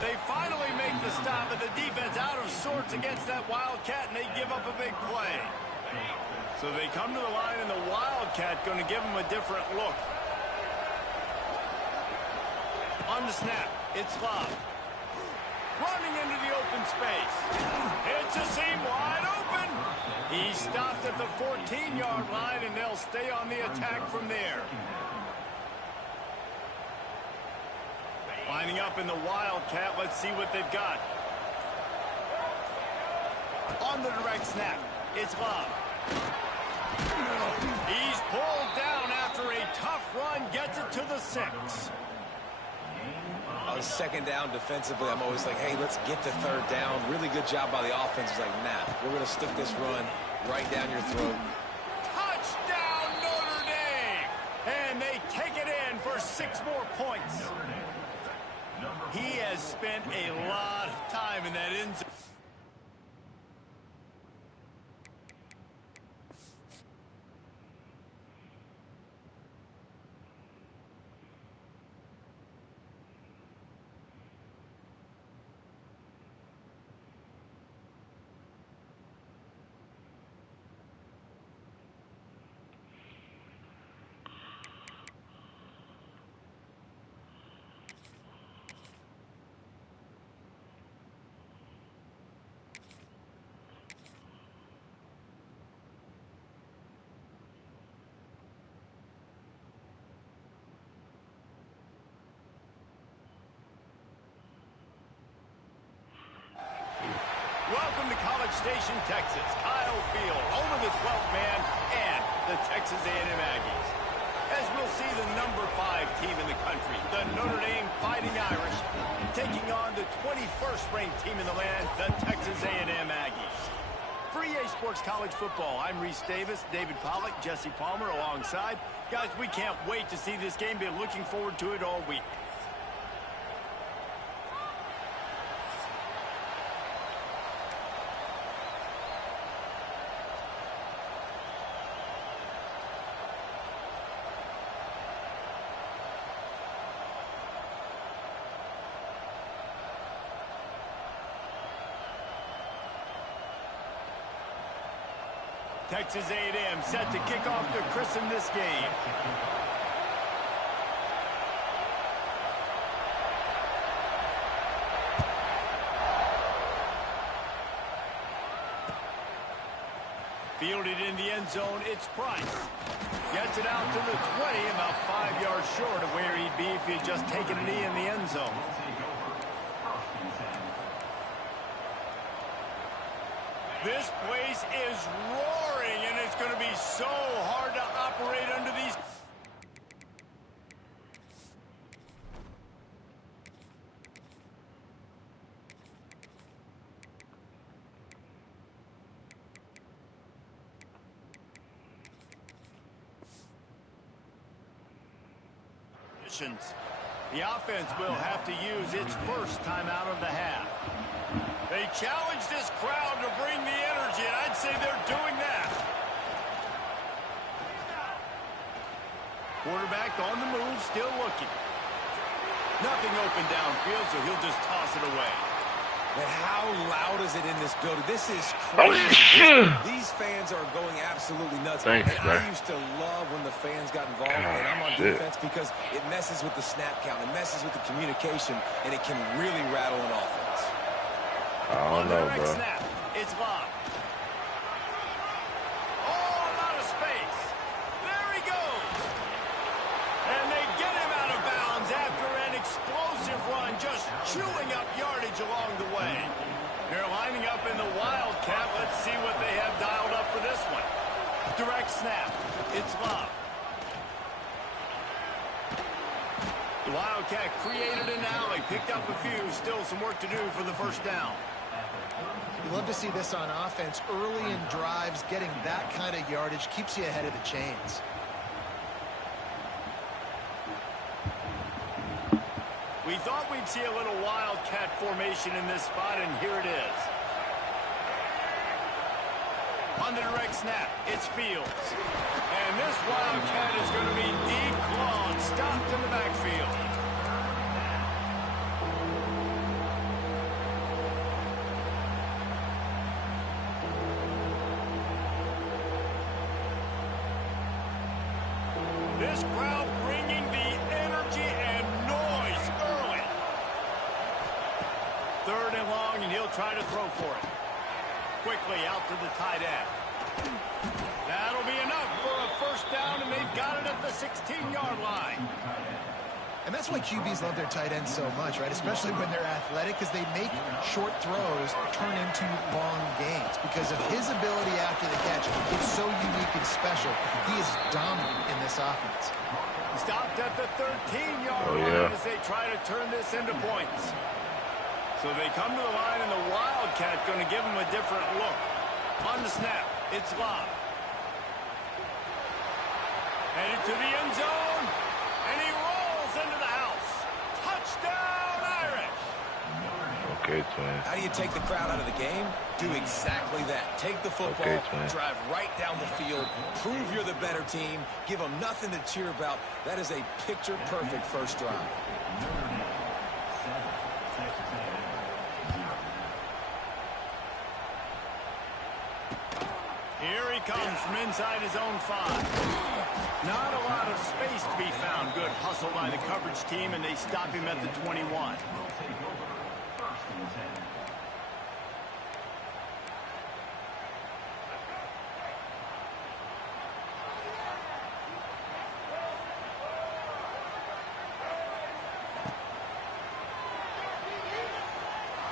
They finally make the stop, and the defense out of sorts against that Wildcat, and they give up a big play. So they come to the line, and the Wildcat going to give them a different look. On the snap, it's Love. Running into the open space. It's a seam wide open. He stopped at the 14-yard line, and they'll stay on the attack from there. Lining up in the Wildcat, let's see what they've got. On the direct snap, it's Love. He's pulled down after a tough run, gets it to the 6. On second down defensively, I'm always like, hey, let's get to third down. Really good job by the offense. It's like, nah, we're going to stick this run right down your throat. Touchdown, Notre Dame! And they take it in for 6 more points. He has spent a lot of time in that end zone. Welcome to College Station, Texas. Kyle Field, home of the 12th man and the Texas A&M Aggies. As we'll see, the number 5 team in the country, the Notre Dame Fighting Irish, taking on the 21st ranked team in the land, the Texas A&M Aggies. For EA Sports College Football, I'm Reese Davis, David Pollack, Jesse Palmer alongside. Guys, we can't wait to see this game. Been looking forward to it all week. Texas A&M set to kick off to christen this game. Fielded in the end zone, it's Price. Gets it out to the 20, about 5 yards short of where he'd be if he had just taken a knee in the end zone. This place is roaring, and it's going to be so hard to operate under these. The offense will have to use its first timeout of the half. They challenge this crowd to bring the energy, and I'd say they're doing that. Quarterback on the move, still looking. Nothing open downfield, so he'll just toss it away. But how loud is it in this building? This is crazy. These fans are going absolutely nuts. Thanks, and I used to love when the fans got involved, and I'm on defense because it messes with the snap count, it messes with the communication, and it can really rattle an offense. I don't know, bro. Snap. It's Love. Oh, a lot of space. There he goes. And they get him out of bounds after an explosive run, just chewing up yardage along the way. They're lining up in the Wildcat. Let's see what they have dialed up for this one. Direct snap. It's Love. The Wildcat created an alley, picked up a few, still some work to do for the first down. You love to see this on offense. Early in drives, getting that kind of yardage keeps you ahead of the chains. We thought we'd see a little Wildcat formation in this spot, and here it is. On the direct snap, it's Fields. And this Wildcat is going to be declawed, stopped in the backfield. this crowd bringing the energy and noise early. 3rd and long, and he'll try to throw for it. Quickly out to the tight end. That'll be enough for a 1st down, and they've got it at the 16-yard line. And that's why QBs love their tight ends so much, right? Especially when they're athletic, because they make short throws turn into long gains. Because of his ability after the catch, it's so unique and special. He is dominant in this offense. Stopped at the 13-yard line as they try to turn this into points. So they come to the line, and the Wildcat going to give them a different look. On the snap, it's Love. Headed to the end zone, and he rolls into the house. Touchdown, Irish! Okay, Twins. How do you take the crowd out of the game? Do exactly that. Take the football, drive right down the field, prove you're the better team, give them nothing to cheer about. That is a picture-perfect first drive. Here he comes from inside his own 5. Not a lot of space to be found. Good hustle by the coverage team, and they stop him at the 21.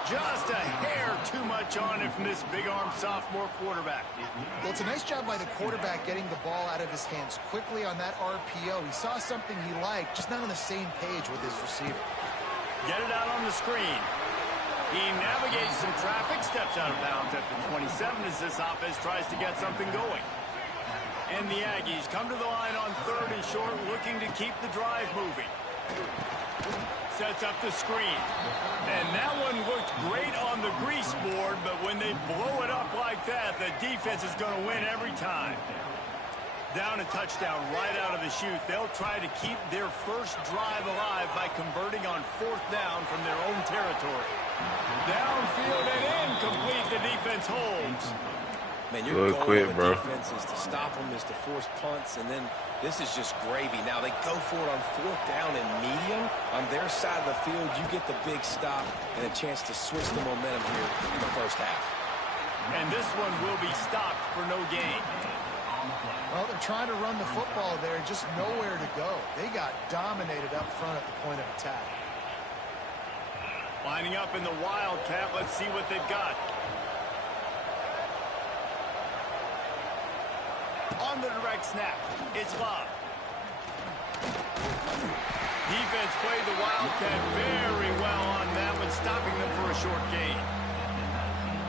Just a hair too much on it from this big-arm sophomore quarterback. Well, it's a nice job by the quarterback getting the ball out of his hands quickly on that RPO. He saw something he liked, just not on the same page with his receiver. Get it out on the screen. He navigates some traffic, steps out of bounds at the 27 as this offense tries to get something going. And the Aggies come to the line on 3rd and short, looking to keep the drive moving. Sets up the screen. And that one looked great on the grease board, but when they blow it up like that, the defense is going to win every time. Down a touchdown right out of the chute. They'll try to keep their first drive alive by converting on 4th down from their own territory. Downfield and incomplete. The defense holds. Man, your goal of the defense is to stop them, is to force punts, and then this is just gravy. Now they go for it on 4th down and medium. On their side of the field, you get the big stop and a chance to switch the momentum here in the 1st half. And this one will be stopped for no gain. Well, they're trying to run the football there, just nowhere to go. They got dominated up front at the point of attack. Lining up in the Wildcat, let's see what they've got. On the direct snap, it's Love. Defense played the Wildcat very well on that one, stopping them for a short gain.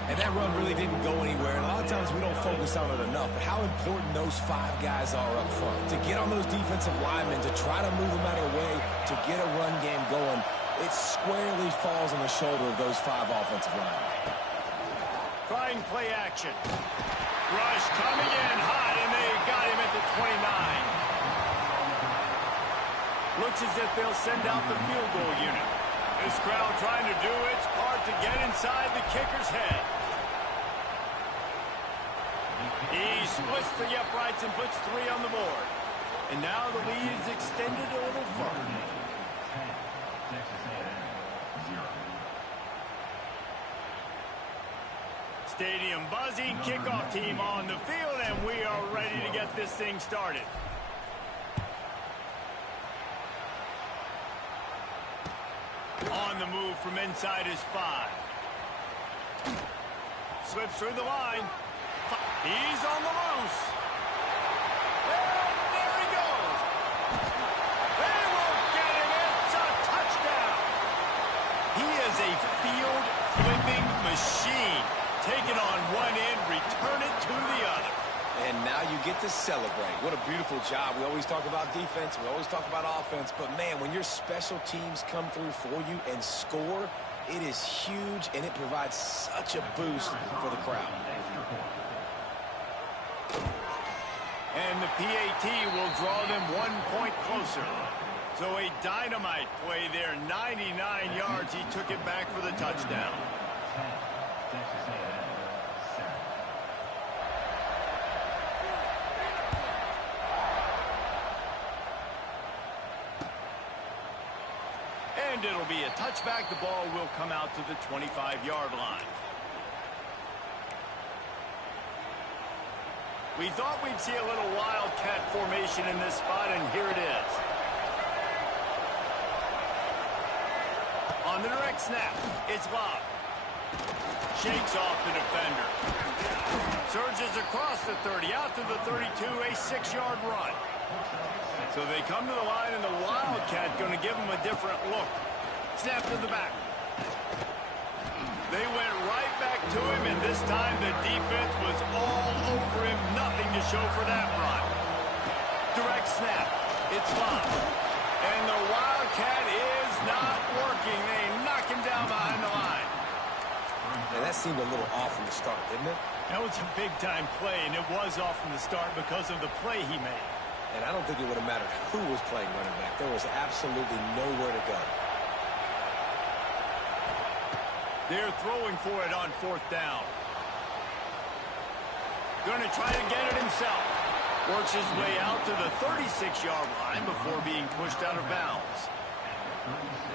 And that run really didn't go anywhere. And a lot of times we don't focus on it enough, but how important those 5 guys are up front. To get on those defensive linemen, to try to move them out of the way, to get a run game going, it squarely falls on the shoulder of those 5 offensive linemen. Trying play action. Rush coming in hot, and they got him at the 29. Looks as if they'll send out the field goal unit. This crowd trying to do its part to get inside the kicker's head. He splits the uprights and puts 3 on the board. And now the lead is extended a little further. Stadium buzzing, kickoff team on the field, and we are ready to get this thing started. On the move from inside his 5. Slips through the line. He's on the loose. And there he goes. They won't get him. It's a touchdown. He is a field flipping machine. Take it on one end, return it to the other. And now you get to celebrate. What a beautiful job. We always talk about defense. We always talk about offense. But, man, when your special teams come through for you and score, it is huge, and it provides such a boost for the crowd. And the PAT will draw them 1 point closer. So a dynamite play there. 99 yards. He took it back for the touchdown. And it'll be a touchback. The ball will come out to the 25-yard line. We thought we'd see a little wildcat formation in this spot, and here it is. On the direct snap, it's Love. Shakes off the defender. Surges across the 30, out to the 32, a 6-yard run. So they come to the line, and the Wildcat going to give them a different look. Snap to the back. They went right back to him, and this time the defense was all over him. Nothing to show for that run. Direct snap. It's Love. And the Wildcat is not working. They knock him down behind the line. And that seemed a little off from the start, didn't it? That was a big-time play, and it was off from the start because of the play he made. And I don't think it would have mattered who was playing running back. There was absolutely nowhere to go. They're throwing for it on 4th down. Going to try to get it himself. Works his way out to the 36-yard line before being pushed out of bounds.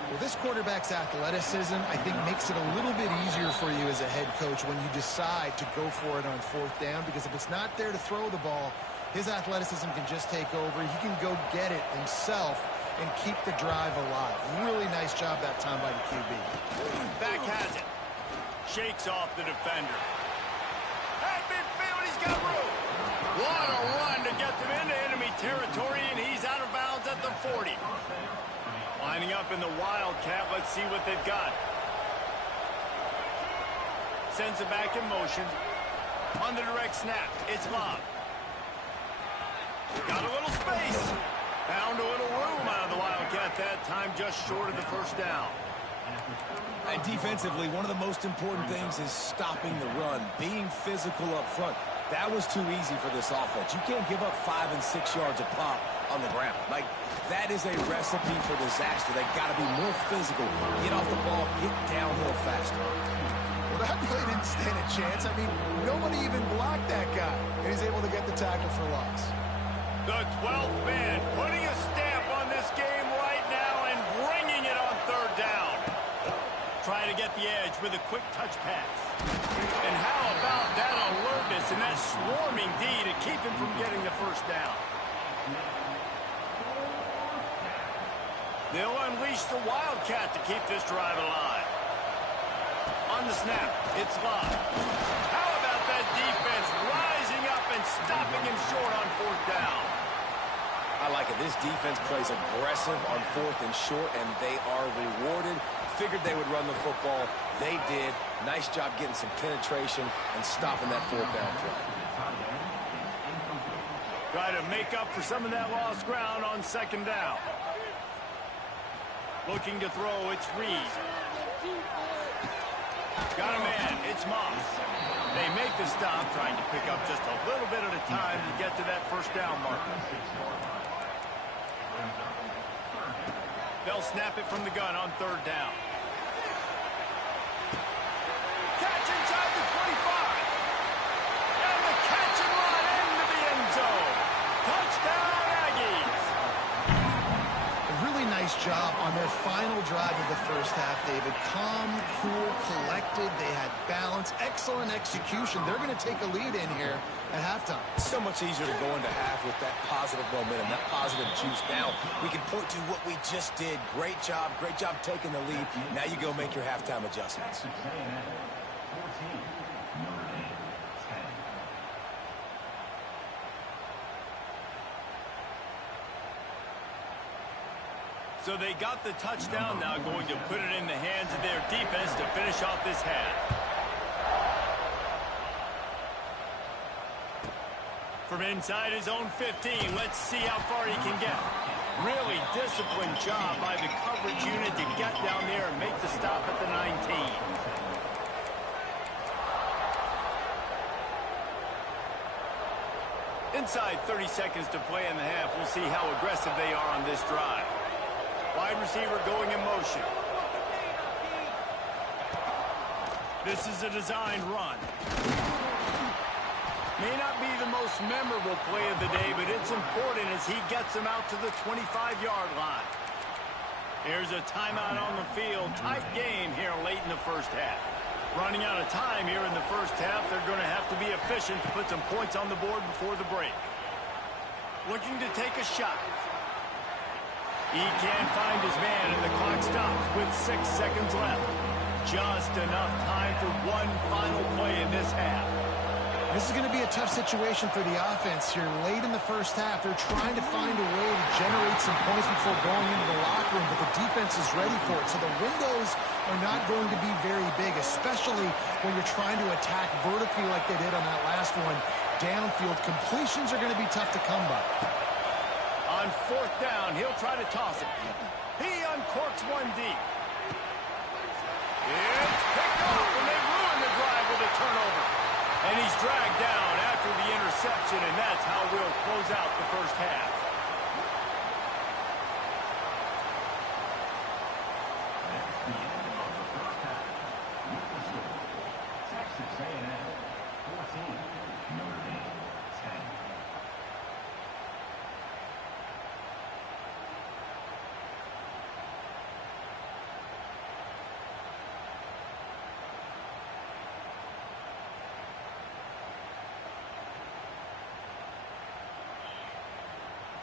Well, this quarterback's athleticism, I think, makes it a little bit easier for you as a head coach when you decide to go for it on 4th down, because if it's not there to throw the ball, his athleticism can just take over. He can go get it himself and keep the drive alive. Really nice job that time by the QB. Back has it. Shakes off the defender. Hey, midfield, he's got room. What a run to get them into enemy territory, and he's out of bounds at the 40. Lining up in the Wildcat, let's see what they've got. Sends it back in motion. On the direct snap, it's Love. Got a little space. Found a little room out of the Wildcat that time, just short of the 1st down. And defensively, one of the most important things is stopping the run, being physical up front. That was too easy for this offense. You can't give up 5 and 6 yards a pop on the ground. Like, that is a recipe for disaster. They've got to be more physical, get off the ball, get downhill faster. Well, that play didn't stand a chance. I mean, nobody even blocked that guy, and he's able to get the tackle for loss. The 12th man putting a stamp on this game right now and bringing it on 3rd down. Try to get the edge with a quick touch pass. And how about that alertness and that swarming D to keep him from getting the 1st down? They'll unleash the Wildcat to keep this drive alive. On the snap, it's Love. How about that defense rising up and stopping him short on 4th down? I like it. This defense plays aggressive on 4th and short, and they are rewarded. Figured they would run the football. They did. Nice job getting some penetration and stopping that 4th down play. Try to make up for some of that lost ground on 2nd down. Looking to throw, it's Reed. Got a man, it's Moss. They make the stop, trying to pick up just a little bit at a time to get to that 1st down marker. They'll snap it from the gun on 3rd down. Catch inside the 25. And the catch and run into the end zone. Touchdown, Aggies. A really nice job on their final drive of the 1st half, David. Calm, cool, collected. They had balance. Excellent execution. They're going to take a lead in here at halftime. It's so much easier to go into half with that positive momentum, that positive juice. Now we can point to what we just did. Great job taking the lead. Now you go make your halftime adjustments. So they got the touchdown, now going to put it in the hands of their defense to finish off this half. From inside his own 15, let's see how far he can get. Really disciplined job by the coverage unit to get down there and make the stop at the 19. Inside 30 seconds to play in the half. We'll see how aggressive they are on this drive. Wide receiver going in motion. This is a designed run. May not be the most memorable play of the day, but it's important as he gets him out to the 25-yard line. Here's a timeout on the field. Tight game here late in the first half. Running out of time here in the first half. They're going to have to be efficient to put some points on the board before the break. Looking to take a shot. He can't find his man, and the clock stops with 6 seconds left. Just enough time for one final play in this half. This is going to be a tough situation for the offense here. Late in the first half, they're trying to find a way to generate some points before going into the locker room, but the defense is ready for it. So the windows are not going to be very big, especially when you're trying to attack vertically like they did on that last one. Downfield completions are going to be tough to come by. On fourth down, he'll try to toss it. He uncorks one deep. It's picked off, and they ruin the drive with a turnover. And he's dragged down after the interception, and that's how we'll close out the first half. That's the end of the first half. With the score, Texas A&M 14, Notre Dame 10.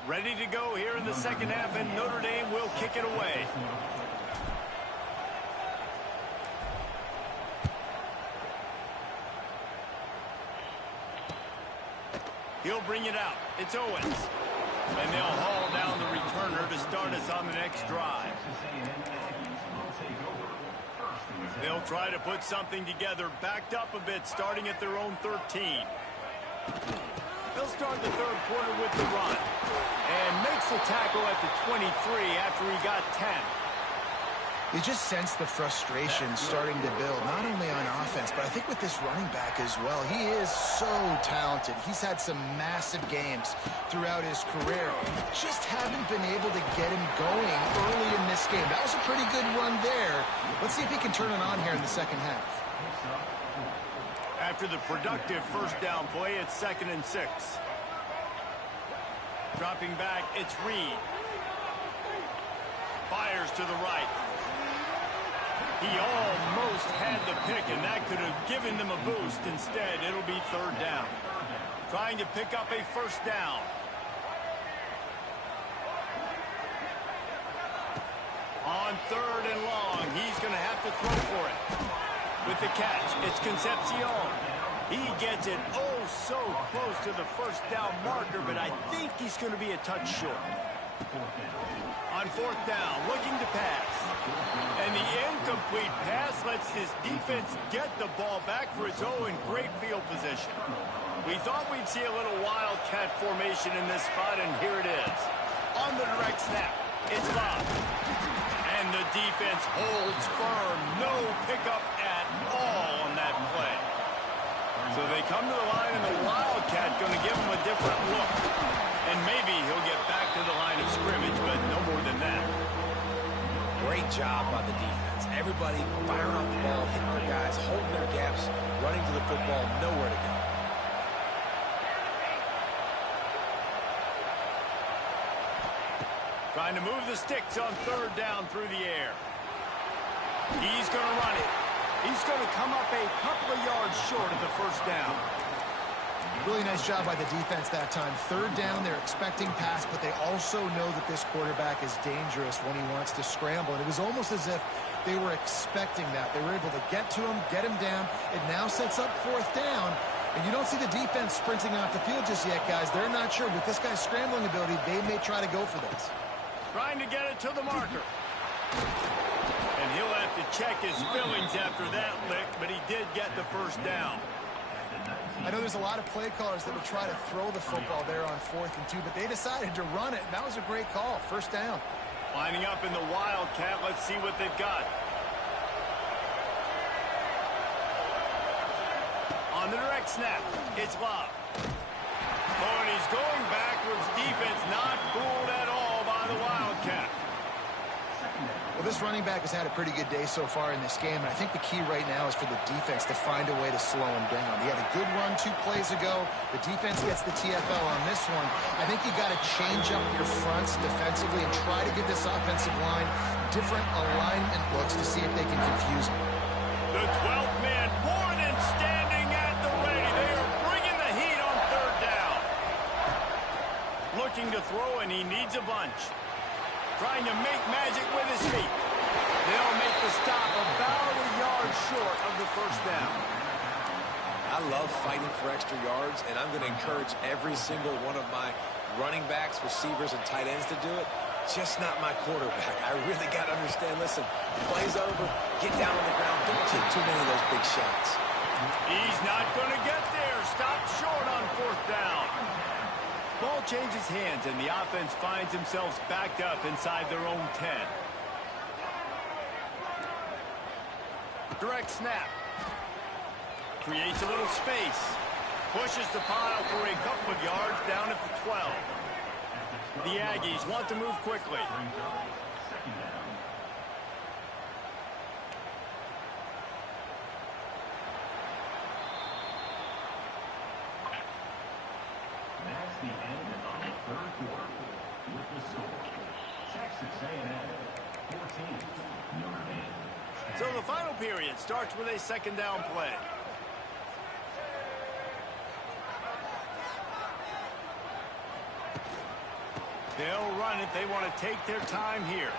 Ready to go here in the second half, and Notre Dame will kick it away. He'll bring it out. It's Owens. And they'll haul down the returner to start us on the next drive. They'll try to put something together, backed up a bit, starting at their own 13. They'll start the third quarter with the run. And makes the tackle at the 23 after he got 10. You just sense the frustration starting to build, not only on offense, but I think with this running back as well. He is so talented. He's had some massive games throughout his career. Just haven't been able to get him going early in this game. That was a pretty good run there. Let's see if he can turn it on here in the second half. After the productive first down play, it's 2nd and 6. Dropping back, it's Reed. Fires to the right. He almost had the pick, and that could have given them a boost. Instead, it'll be third down. Trying to pick up a first down. On 3rd and long, he's going to have to throw for it. With the catch, it's Concepcion. He gets it oh so close to the first down marker, but I think he's going to be a touch short. On 4th down, looking to pass. And the incomplete pass lets his defense get the ball back for its own great field position. We thought we'd see a little wildcat formation in this spot, and here it is. On the direct snap, it's Bob. And the defense holds firm. No pickup at all on that play. So they come to the line, and the Wildcat going to give him a different look. And maybe he'll get back to the line of scrimmage, but no more than that. Great job by the defense. Everybody firing off the ball, hitting their guys, holding their gaps, running to the football, nowhere to go. Trying to move the sticks on 3rd down through the air. He's going to run it. He's going to come up a couple of yards short of the first down. Really nice job by the defense that time. 3rd down, they're expecting pass, but they also know that this quarterback is dangerous when he wants to scramble. And it was almost as if they were expecting that. They were able to get to him, get him down. It now sets up 4th down. And you don't see the defense sprinting off the field just yet, guys. They're not sure. With this guy's scrambling ability, they may try to go for this. Trying to get it to the marker. And he'll have to check his fillings after that lick, but he did get the first down. I know there's a lot of play callers that would try to throw the football there on 4th and 2, but they decided to run it, and that was a great call. First down. Lining up in the Wildcat. Let's see what they've got. On the direct snap, it's Love. Oh, and he's going backwards. Defense not fooled at all by the Wildcat. Well, this running back has had a pretty good day so far in this game, and I think the key right now is for the defense to find a way to slow him down. He had a good run 2 plays ago. The defense gets the TFL on this one. I think you got to change up your fronts defensively and try to give this offensive line different alignment looks to see if they can confuse him. The 12th man more than standing at the ready. They are bringing the heat on 3rd down. Looking to throw, and he needs a bunch. Trying to make magic with his feet. They'll make the stop about a yard short of the 1st down. I love fighting for extra yards, and I'm going to encourage every single one of my running backs, receivers, and tight ends to do it. Just not my quarterback. I really got to understand, listen, play's over, get down on the ground, don't take too many of those big shots. He's not going to get there. Stop short on 4th down. Ball changes hands, and the offense finds themselves backed up inside their own 10. Direct snap. Creates a little space. Pushes the pile for a couple of yards down at the 12. The Aggies want to move quickly. That's the end of the 3rd quarter. With the score, Texas A&M 14, Notre Dame. So the final period starts with a 2nd down play. They'll run it. They want to take their time here.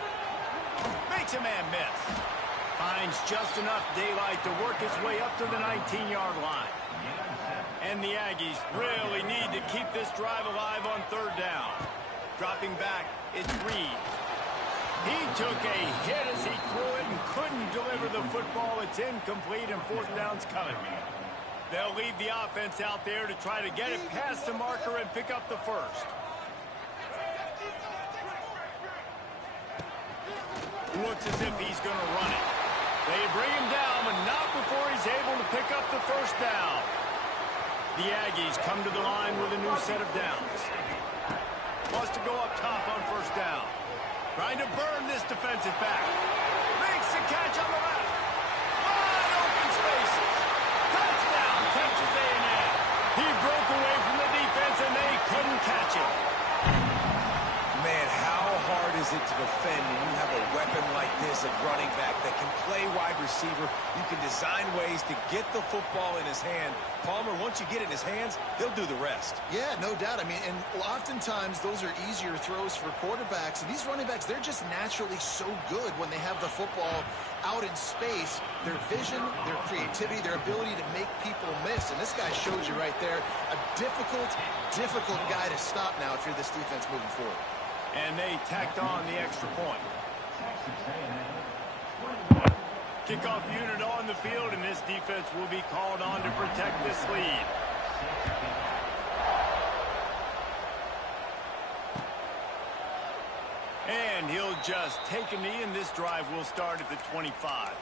Makes a man miss. Finds just enough daylight to work his way up to the 19-yard line. And the Aggies really need to keep this drive alive on 3rd down. Dropping back, it's Reed. He took a hit as he threw it and couldn't deliver the football. It's incomplete, and 4th down's coming. They'll leave the offense out there to try to get it past the marker and pick up the 1st. Looks as if he's going to run it. They bring him down, but not before he's able to pick up the 1st down. The Aggies come to the line with a new set of downs. Wants to go up top on 1st down. Trying to burn this defensive back. Makes the catch on the left. Wide open spaces. Touchdown, Texas A&M. He broke away from the defense, and they couldn't catch him. Man, how hard is it to defend when you have a weapon like this at running back that can play wide receiver? You can design ways to get the football in his hand. Palmer, once you get it in his hands, he'll do the rest. Yeah, no doubt. I mean, and oftentimes those are easier throws for quarterbacks. And these running backs, they're just naturally so good when they have the football out in space. Their vision, their creativity, their ability to make people miss. And this guy shows you right there, a difficult guy to stop now if you're this defense moving forward. And they tacked on the extra point. Kickoff unit on the field, and this defense will be called on to protect this lead. And he'll just take a knee, and this drive will start at the 25.